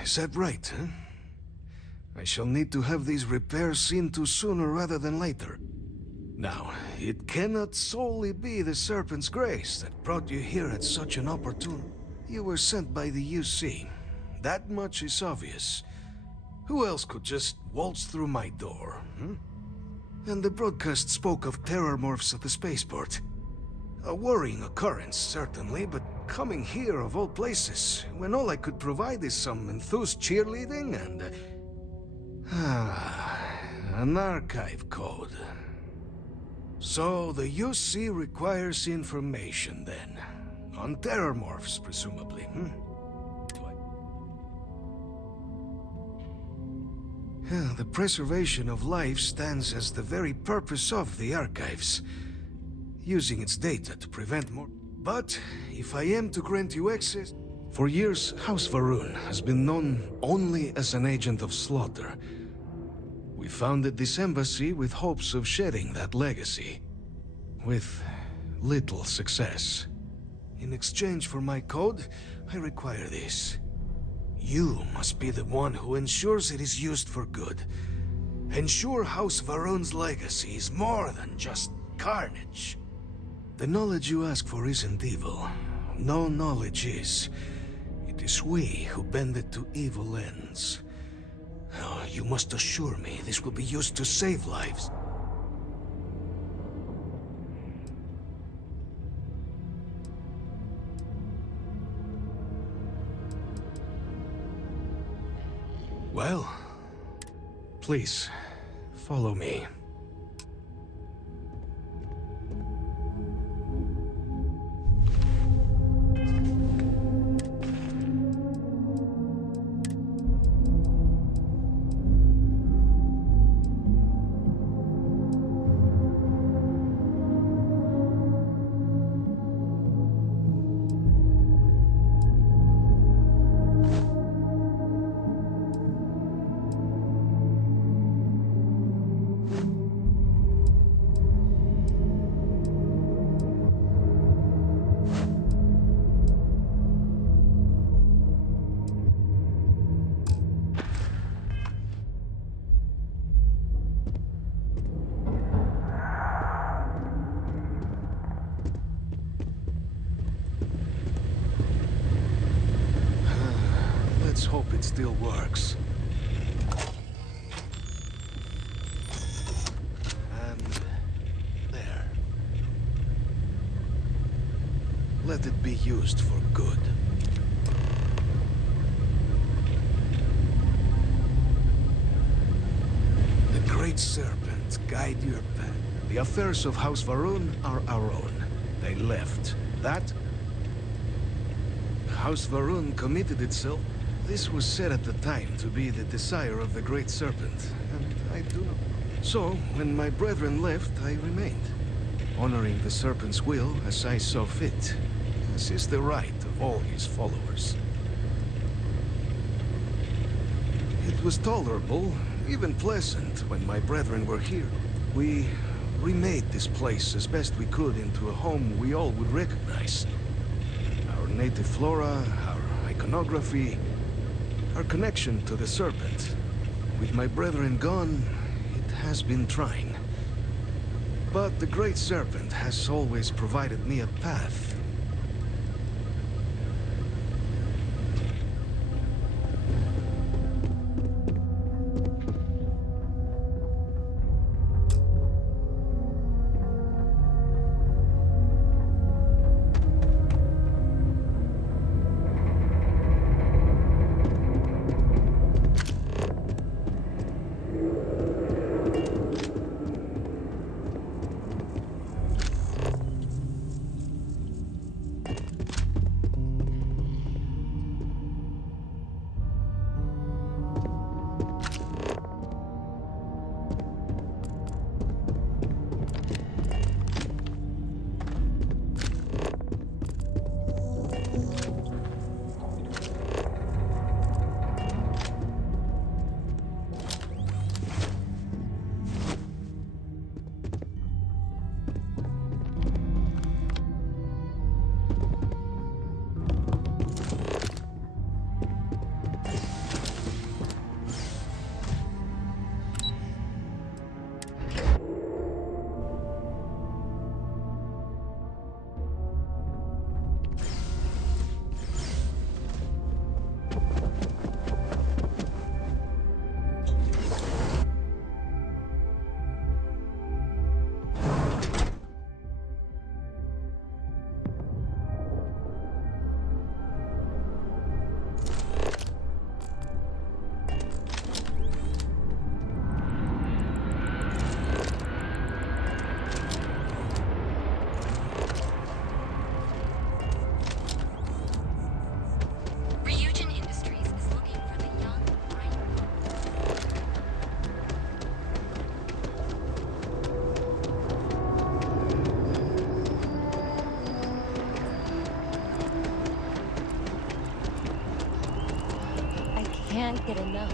Is that right, huh? I shall need to have these repairs seen to sooner rather than later. Now, it cannot solely be the Serpent's grace that brought you here at such an opportune. You were sent by the UC. That much is obvious. Who else could just waltz through my door, hmm? And the broadcast spoke of terror morphs at the spaceport. A worrying occurrence, certainly, but coming here of all places, when all I could provide is some enthused cheerleading and... an archive code. So the UC requires information, then. On terror morphs, presumably, hmm? The preservation of life stands as the very purpose of the archives. Using its data to prevent more... But, if I am to grant you access... For years, House Varun has been known only as an agent of slaughter. We founded this embassy with hopes of shedding that legacy. With little success. In exchange for my code, I require this. You must be the one who ensures it is used for good. Ensure House Varun's legacy is more than just carnage. The knowledge you ask for isn't evil. No knowledge is. It is we who bend it to evil ends. Oh, you must assure me this will be used to save lives. Well, please, follow me. hope it still works. And there. Let it be used for good. The Great Serpent guide your path. The affairs of House Varun are our own. They left. That? House Varun committed itself. This was said at the time to be the desire of the Great Serpent, and I do not. So, when my brethren left, I remained, honoring the Serpent's will as I saw fit, as is the right of all his followers. It was tolerable, even pleasant, when my brethren were here. We remade this place as best we could into a home we all would recognize. Our native flora, our iconography, our connection to the Serpent. With my brethren gone, it has been trying. But the Great Serpent has always provided me a path. Can't get enough.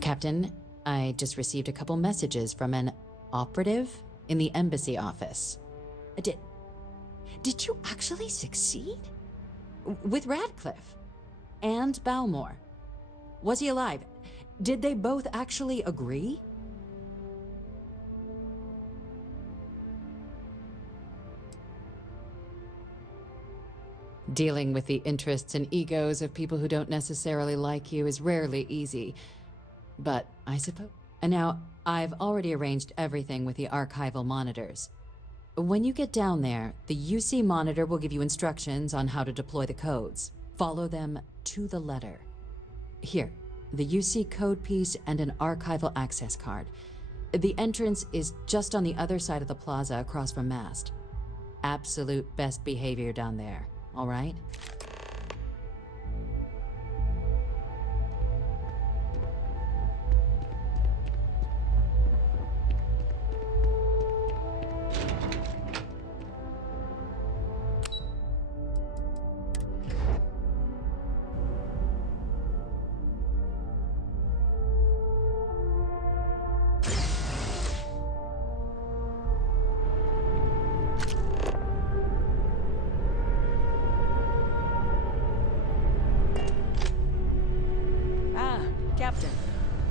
Captain, I just received a couple messages from an operative in the embassy office. Did you actually succeed? With Radcliffe? And Balmore? Was he alive? Did they both actually agree? Dealing with the interests and egos of people who don't necessarily like you is rarely easy. But I suppose. And now, I've already arranged everything with the archival monitors. When you get down there, the UC monitor will give you instructions on how to deploy the codes. Follow them to the letter. Here, the UC code piece and an archival access card. The entrance is just on the other side of the plaza across from Mast. absolute best behavior down there, all right? Captain,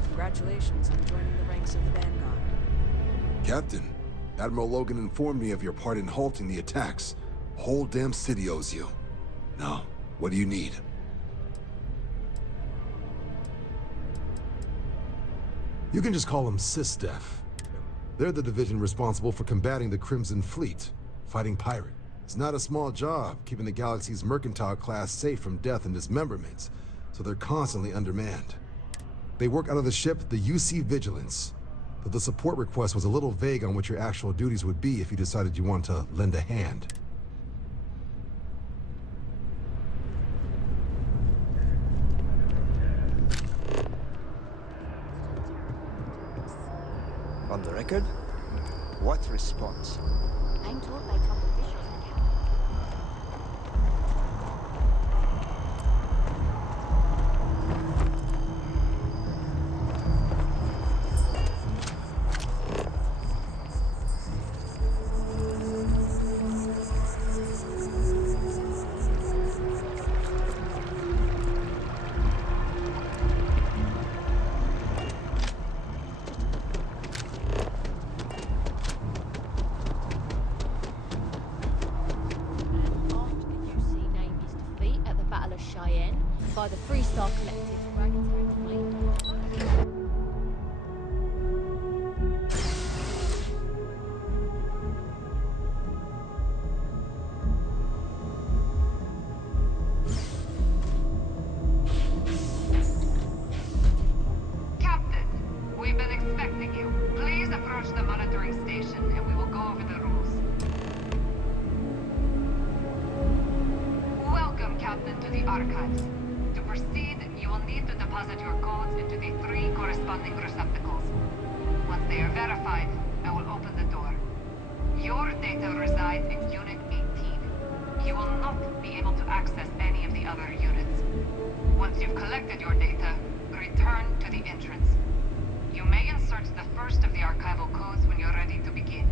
congratulations on joining the ranks of the Vanguard. Captain, Admiral Logan informed me of your part in halting the attacks. Whole damn city owes you. Now, what do you need? You can just call them SysDef. They're the division responsible for combating the Crimson Fleet, fighting pirates. It's not a small job, keeping the galaxy's mercantile class safe from death and dismemberment, so they're constantly undermanned. They work out of the ship, the UC Vigilance. But the support request was a little vague on what your actual duties would be if you decided you want to lend a hand. On the record? What response? I'm told by top officials by the Freestar Collective's ragtag fleet. Captain, we've been expecting you. Please approach the monitoring station and we will go over the rules. Welcome, Captain, to the Archives. To proceed, you will need to deposit your codes into the 3 corresponding receptacles. Once they are verified, I will open the door. Your data resides in Unit 18. You will not be able to access any of the other units. Once you've collected your data, return to the entrance. You may insert the first of the archival codes when you're ready to begin.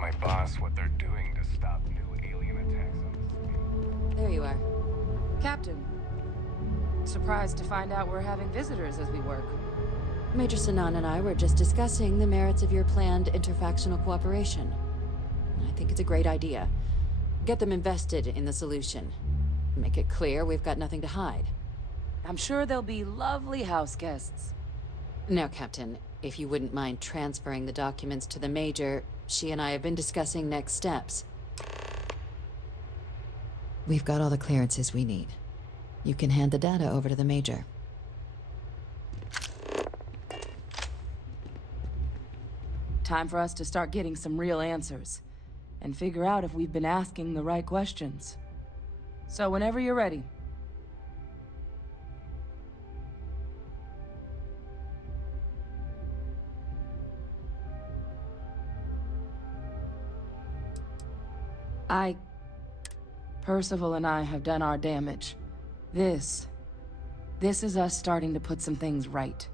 my boss what they're doing to stop new alien attacks on the city. There you are. Captain. Surprised to find out we're having visitors as we work. Major Sanan and I were just discussing the merits of your planned interfactional cooperation. I think it's a great idea. Get them invested in the solution. Make it clear we've got nothing to hide. I'm sure they'll be lovely house guests. Now, Captain, if you wouldn't mind transferring the documents to the Major, she and I have been discussing next steps. We've got all the clearances we need. You can hand the data over to the Major. Time for us to start getting some real answers, and figure out if we've been asking the right questions. So whenever you're ready. Percival and I have done our damage. This is us starting to put some things right.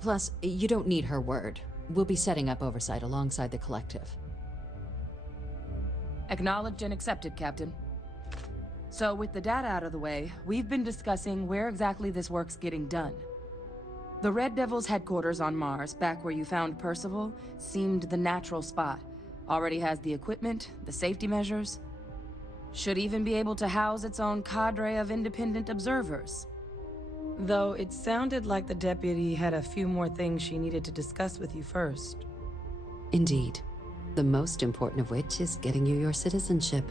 Plus, you don't need her word. We'll be setting up oversight alongside the collective. Acknowledged and accepted, Captain. So with the data out of the way, we've been discussing where exactly this work's getting done. The Red Devil's headquarters on Mars, back where you found Percival, seemed the natural spot. Already has the equipment, the safety measures. Should even be able to house its own cadre of independent observers. Though it sounded like the deputy had a few more things she needed to discuss with you first. Indeed. The most important of which is getting you your citizenship.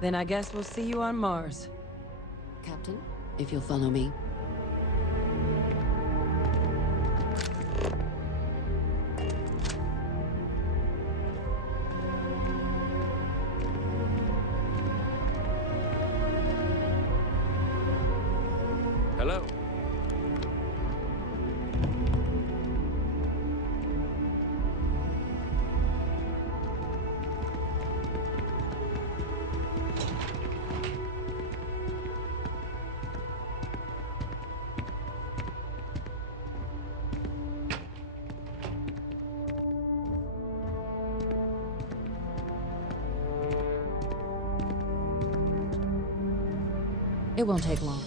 Then I guess we'll see you on Mars. Captain, if you'll follow me. Hello. It won't take long.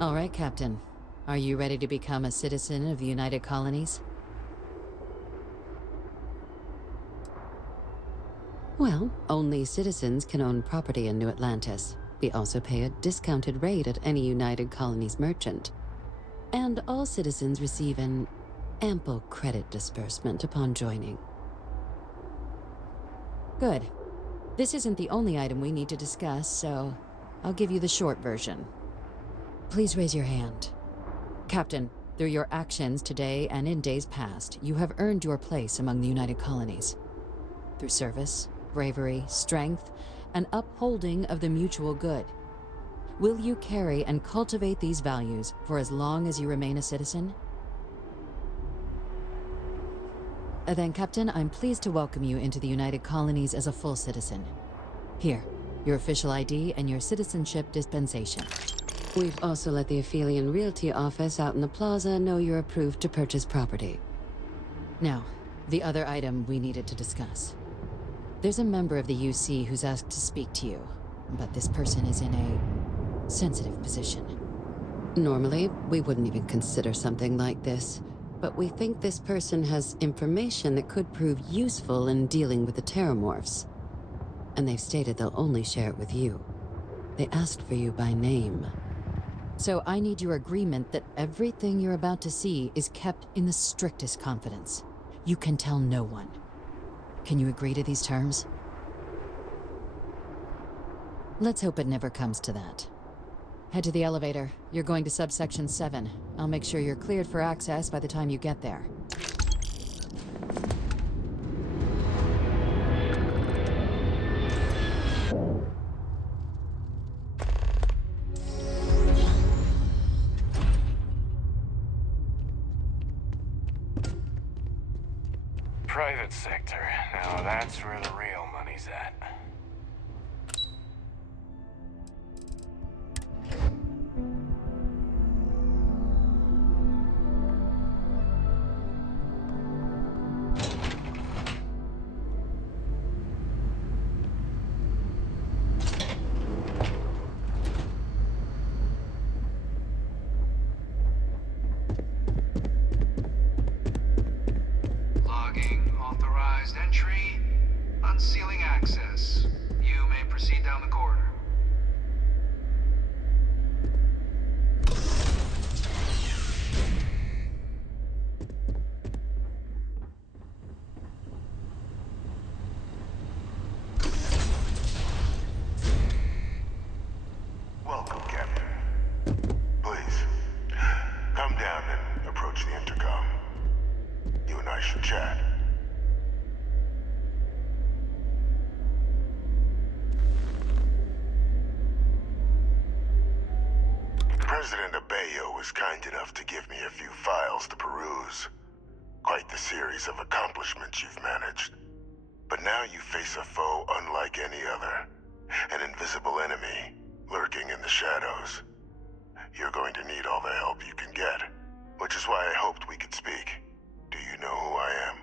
All right, Captain. Are you ready to become a citizen of the United Colonies? Well, only citizens can own property in New Atlantis. We also pay a discounted rate at any United Colonies merchant. And all citizens receive an ample credit disbursement upon joining. Good. This isn't the only item we need to discuss, so I'll give you the short version. Please raise your hand. Captain, through your actions today and in days past, you have earned your place among the United Colonies. Through service, bravery, strength, and upholding of the mutual good. Will you carry and cultivate these values for as long as you remain a citizen? Then, Captain, I'm pleased to welcome you into the United Colonies as a full citizen. Here, your official ID and your citizenship dispensation. We've also let the Aphelion Realty office out in the plaza know you're approved to purchase property. Now, the other item we needed to discuss. There's a member of the UC who's asked to speak to you, but this person is in a sensitive position. Normally, we wouldn't even consider something like this, but we think this person has information that could prove useful in dealing with the Terramorphs. And they've stated they'll only share it with you. They asked for you by name. So I need your agreement that everything you're about to see is kept in the strictest confidence. You can tell no one. Can you agree to these terms? Let's hope it never comes to that. Head to the elevator. You're going to subsection 7. I'll make sure you're cleared for access by the time you get there. private sector. Now that's where the real money's at. Logging authorized entry. Unsealing access. You may proceed down the corridor. Welcome, Captain. Please, come down and approach the intercom. You and I should chat. President Abeyo was kind enough to give me a few files to peruse. Quite the series of accomplishments you've managed. But now you face a foe unlike any other. An invisible enemy, lurking in the shadows. You're going to need all the help you can get, which is why I hoped we could speak. Do you know who I am?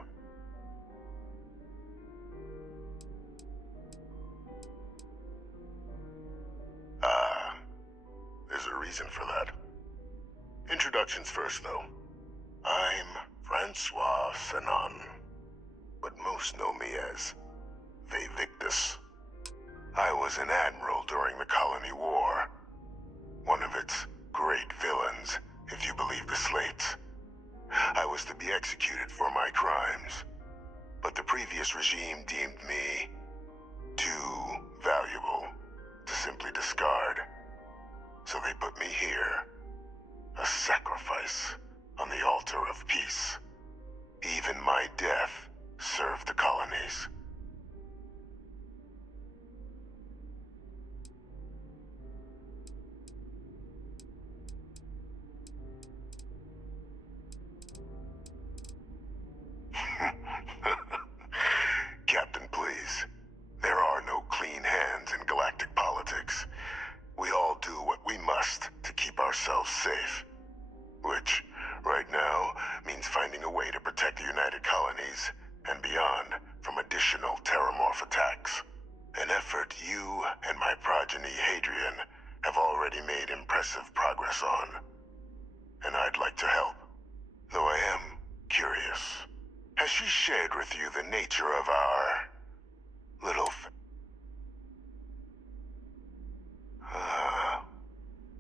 There's a reason for that. Introductions first, though. I'm Francois Sanon, but most know me as Victus. I was an admiral during the Colony War. One of its great villains, if you believe the slates. I was to be executed for my crimes, but the previous regime deemed me too valuable to simply discard. So they put me here, a sacrifice on the altar of peace. Even my death served the colonies. Captain, please. There are no clean hands in galactic politics. We all do what we must to keep ourselves safe. Which, right now, means finding a way to protect the United Colonies and beyond from additional terramorph attacks. An effort you and my progeny Hadrian have already made impressive progress on. And I'd like to help. Though I am curious. Has she shared with you the nature of our little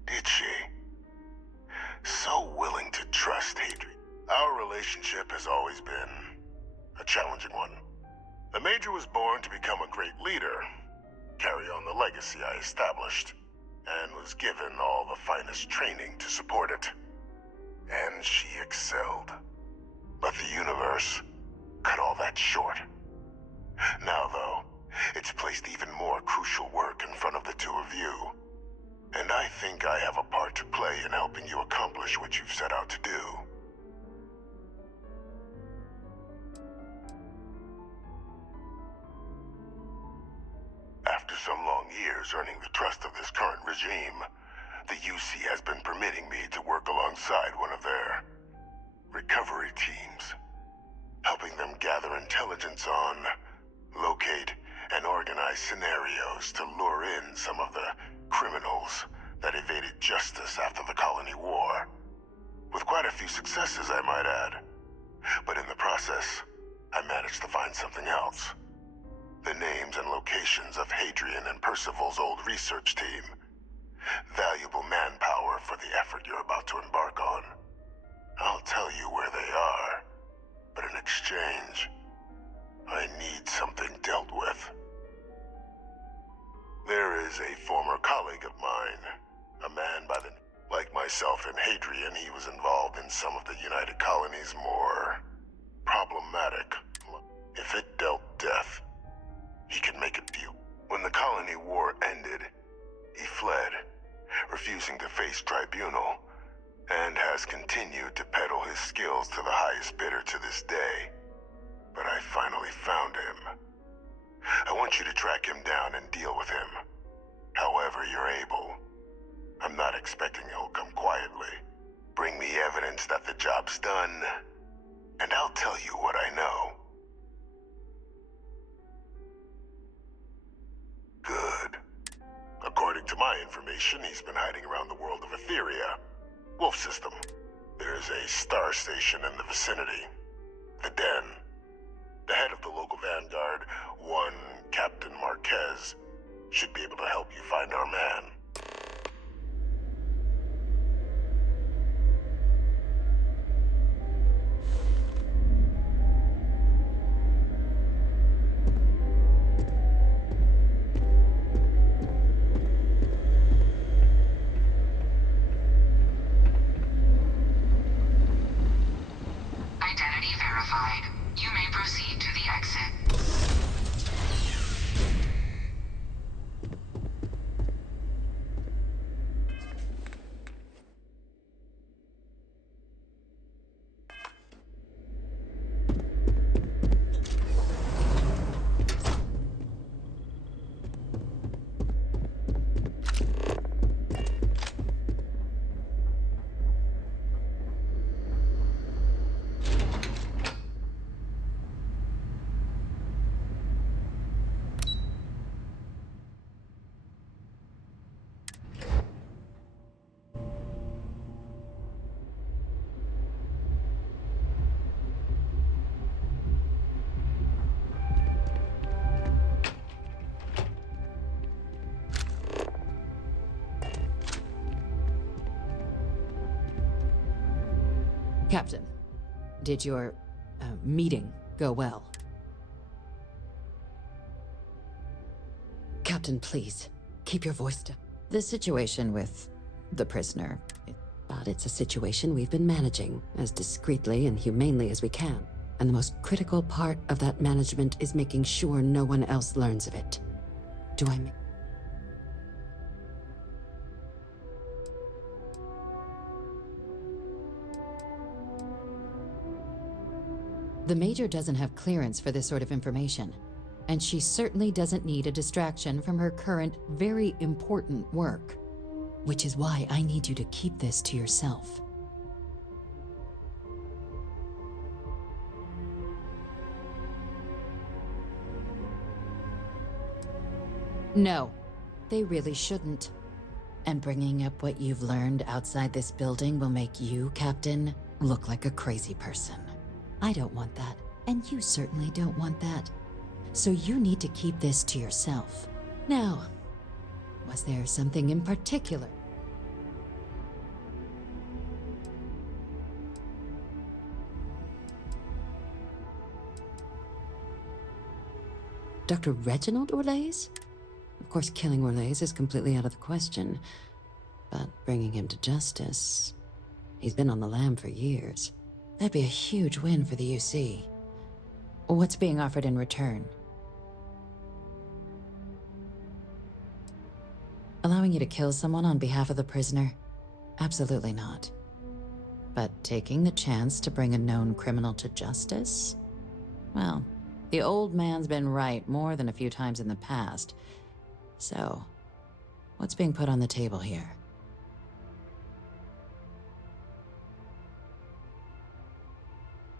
did she? So willing to trust Hadrian. Our relationship has always been a challenging one. The Major was born to become a great leader, carry on the legacy I established, and was given all the finest training to support it. And she excelled. But the universe cut all that short. Now, though, it's placed even more crucial work in front of the two of you. And I think I have a part to play in helping you accomplish what you've set out to do. After some long years earning the trust of this current regime, the UC has been permitting me to work alongside one of their recovery teams, helping them gather intelligence on, locate, and organize scenarios to lure in some of the criminals that evaded justice after the Colony War. With quite a few successes, I might add. But in the process, I managed to find something else. The names and locations of Hadrian and Percival's old research team. Valuable manpower for the effort you're about to embark on. I'll tell you where they are, but in exchange, I need something dealt with. There is a former colleague of mine, a man by the... Like myself and Hadrian, he was involved in some of the United Colony's more problematic. If it dealt death, he could make a deal. When the Colony War ended, he fled, refusing to face tribunal, and has continued to peddle his skills to the highest bidder to this day. But I I finally found him. I want you to track him down and deal with him. However you're able. I'm not expecting he'll come quietly. Bring me evidence that the job's done, and I'll tell you what I know. Good. According to my information, he's been hiding around the world of Etheria. Wolf System. There's a star station in the vicinity. The Den. The head of the local vanguard, one Captain Marquez, should be able to help you find our man. Identity verified. You may proceed to the exit. Captain, did your meeting go well? Captain, please, keep your voice down. The situation with the prisoner. But it's a situation we've been managing as discreetly and humanely as we can. And the most critical part of that management is making sure no one else learns of it. Do I make... The Major doesn't have clearance for this sort of information, and she certainly doesn't need a distraction from her current, very important work. Which is why I need you to keep this to yourself. No, they really shouldn't. And bringing up what you've learned outside this building will make you, Captain, look like a crazy person. I don't want that, and you certainly don't want that. So you need to keep this to yourself. Now, was there something in particular? Dr. Reginald Orlaise? Of course, killing Orlaise is completely out of the question. But bringing him to justice... He's been on the lam for years. That'd be a huge win for the UC. What's being offered in return? Allowing you to kill someone on behalf of the prisoner? Absolutely not. But taking the chance to bring a known criminal to justice? Well, the old man's been right more than a few times in the past. So, what's being put on the table here?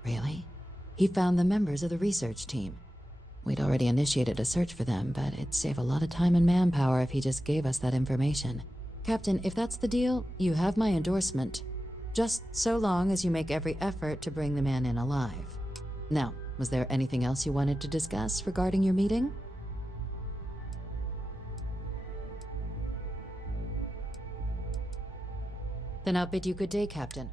Really? He found the members of the research team. We'd already initiated a search for them, but it'd save a lot of time and manpower if he just gave us that information. Captain, if that's the deal, you have my endorsement. Just so long as you make every effort to bring the man in alive. Now, was there anything else you wanted to discuss regarding your meeting? Then I'll bid you good day, Captain.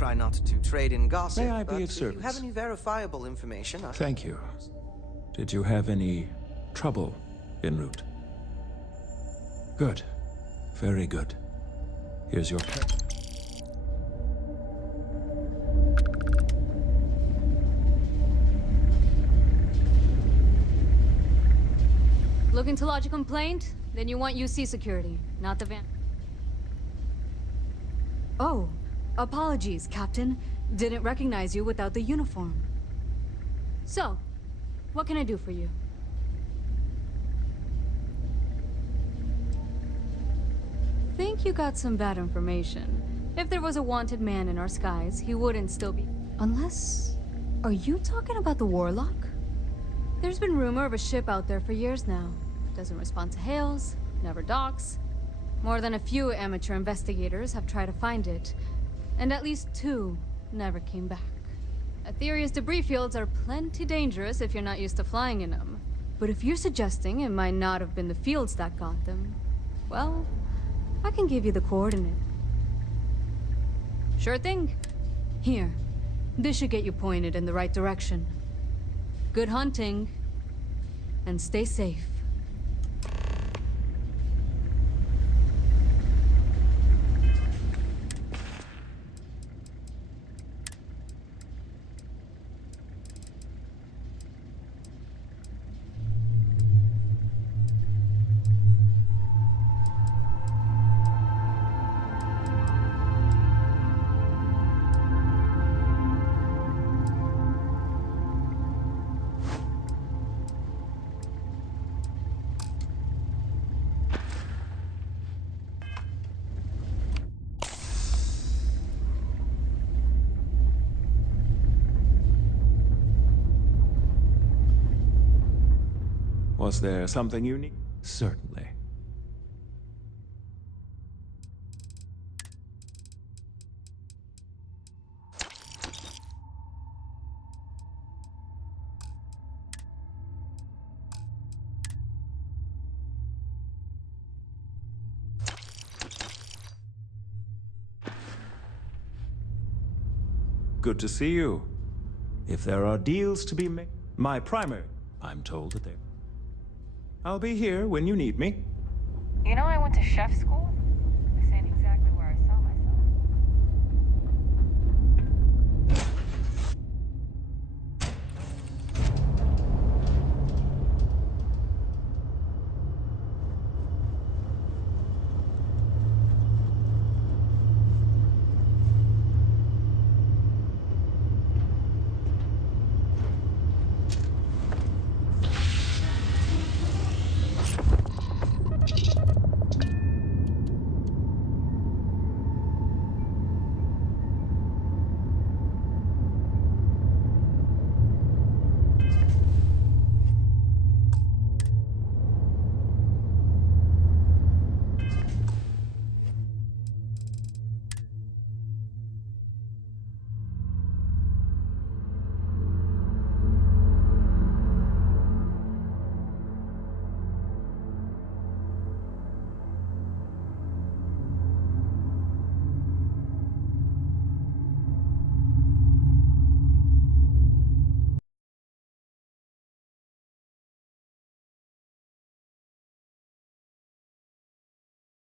try not to trade in gossip, May I be but of if you have service? any verifiable information, Thank you. Did you have any trouble en route? Good. Very good. Here's your pet. Looking to lodge a complaint? Then you want UC security, not the van. Oh, apologies, Captain. Didn't recognize you without the uniform. So, what can I do for you? Think you got some bad information. If there was a wanted man in our skies, he wouldn't still be. Unless... Are you talking about the Warlock? There's been rumor of a ship out there for years now. Doesn't respond to hails, never docks. More than a few amateur investigators have tried to find it, and at least 2 never came back. Aetherius debris fields are plenty dangerous if you're not used to flying in them. But if you're suggesting it might not have been the fields that got them, well, I can give you the coordinate. Sure thing. Here. This should get you pointed in the right direction. Good hunting. And stay safe. Was there something you need? Certainly. Good to see you. If there are deals to be made, my primary, I'm told that they... I'll be here when you need me. You know I went to chef school?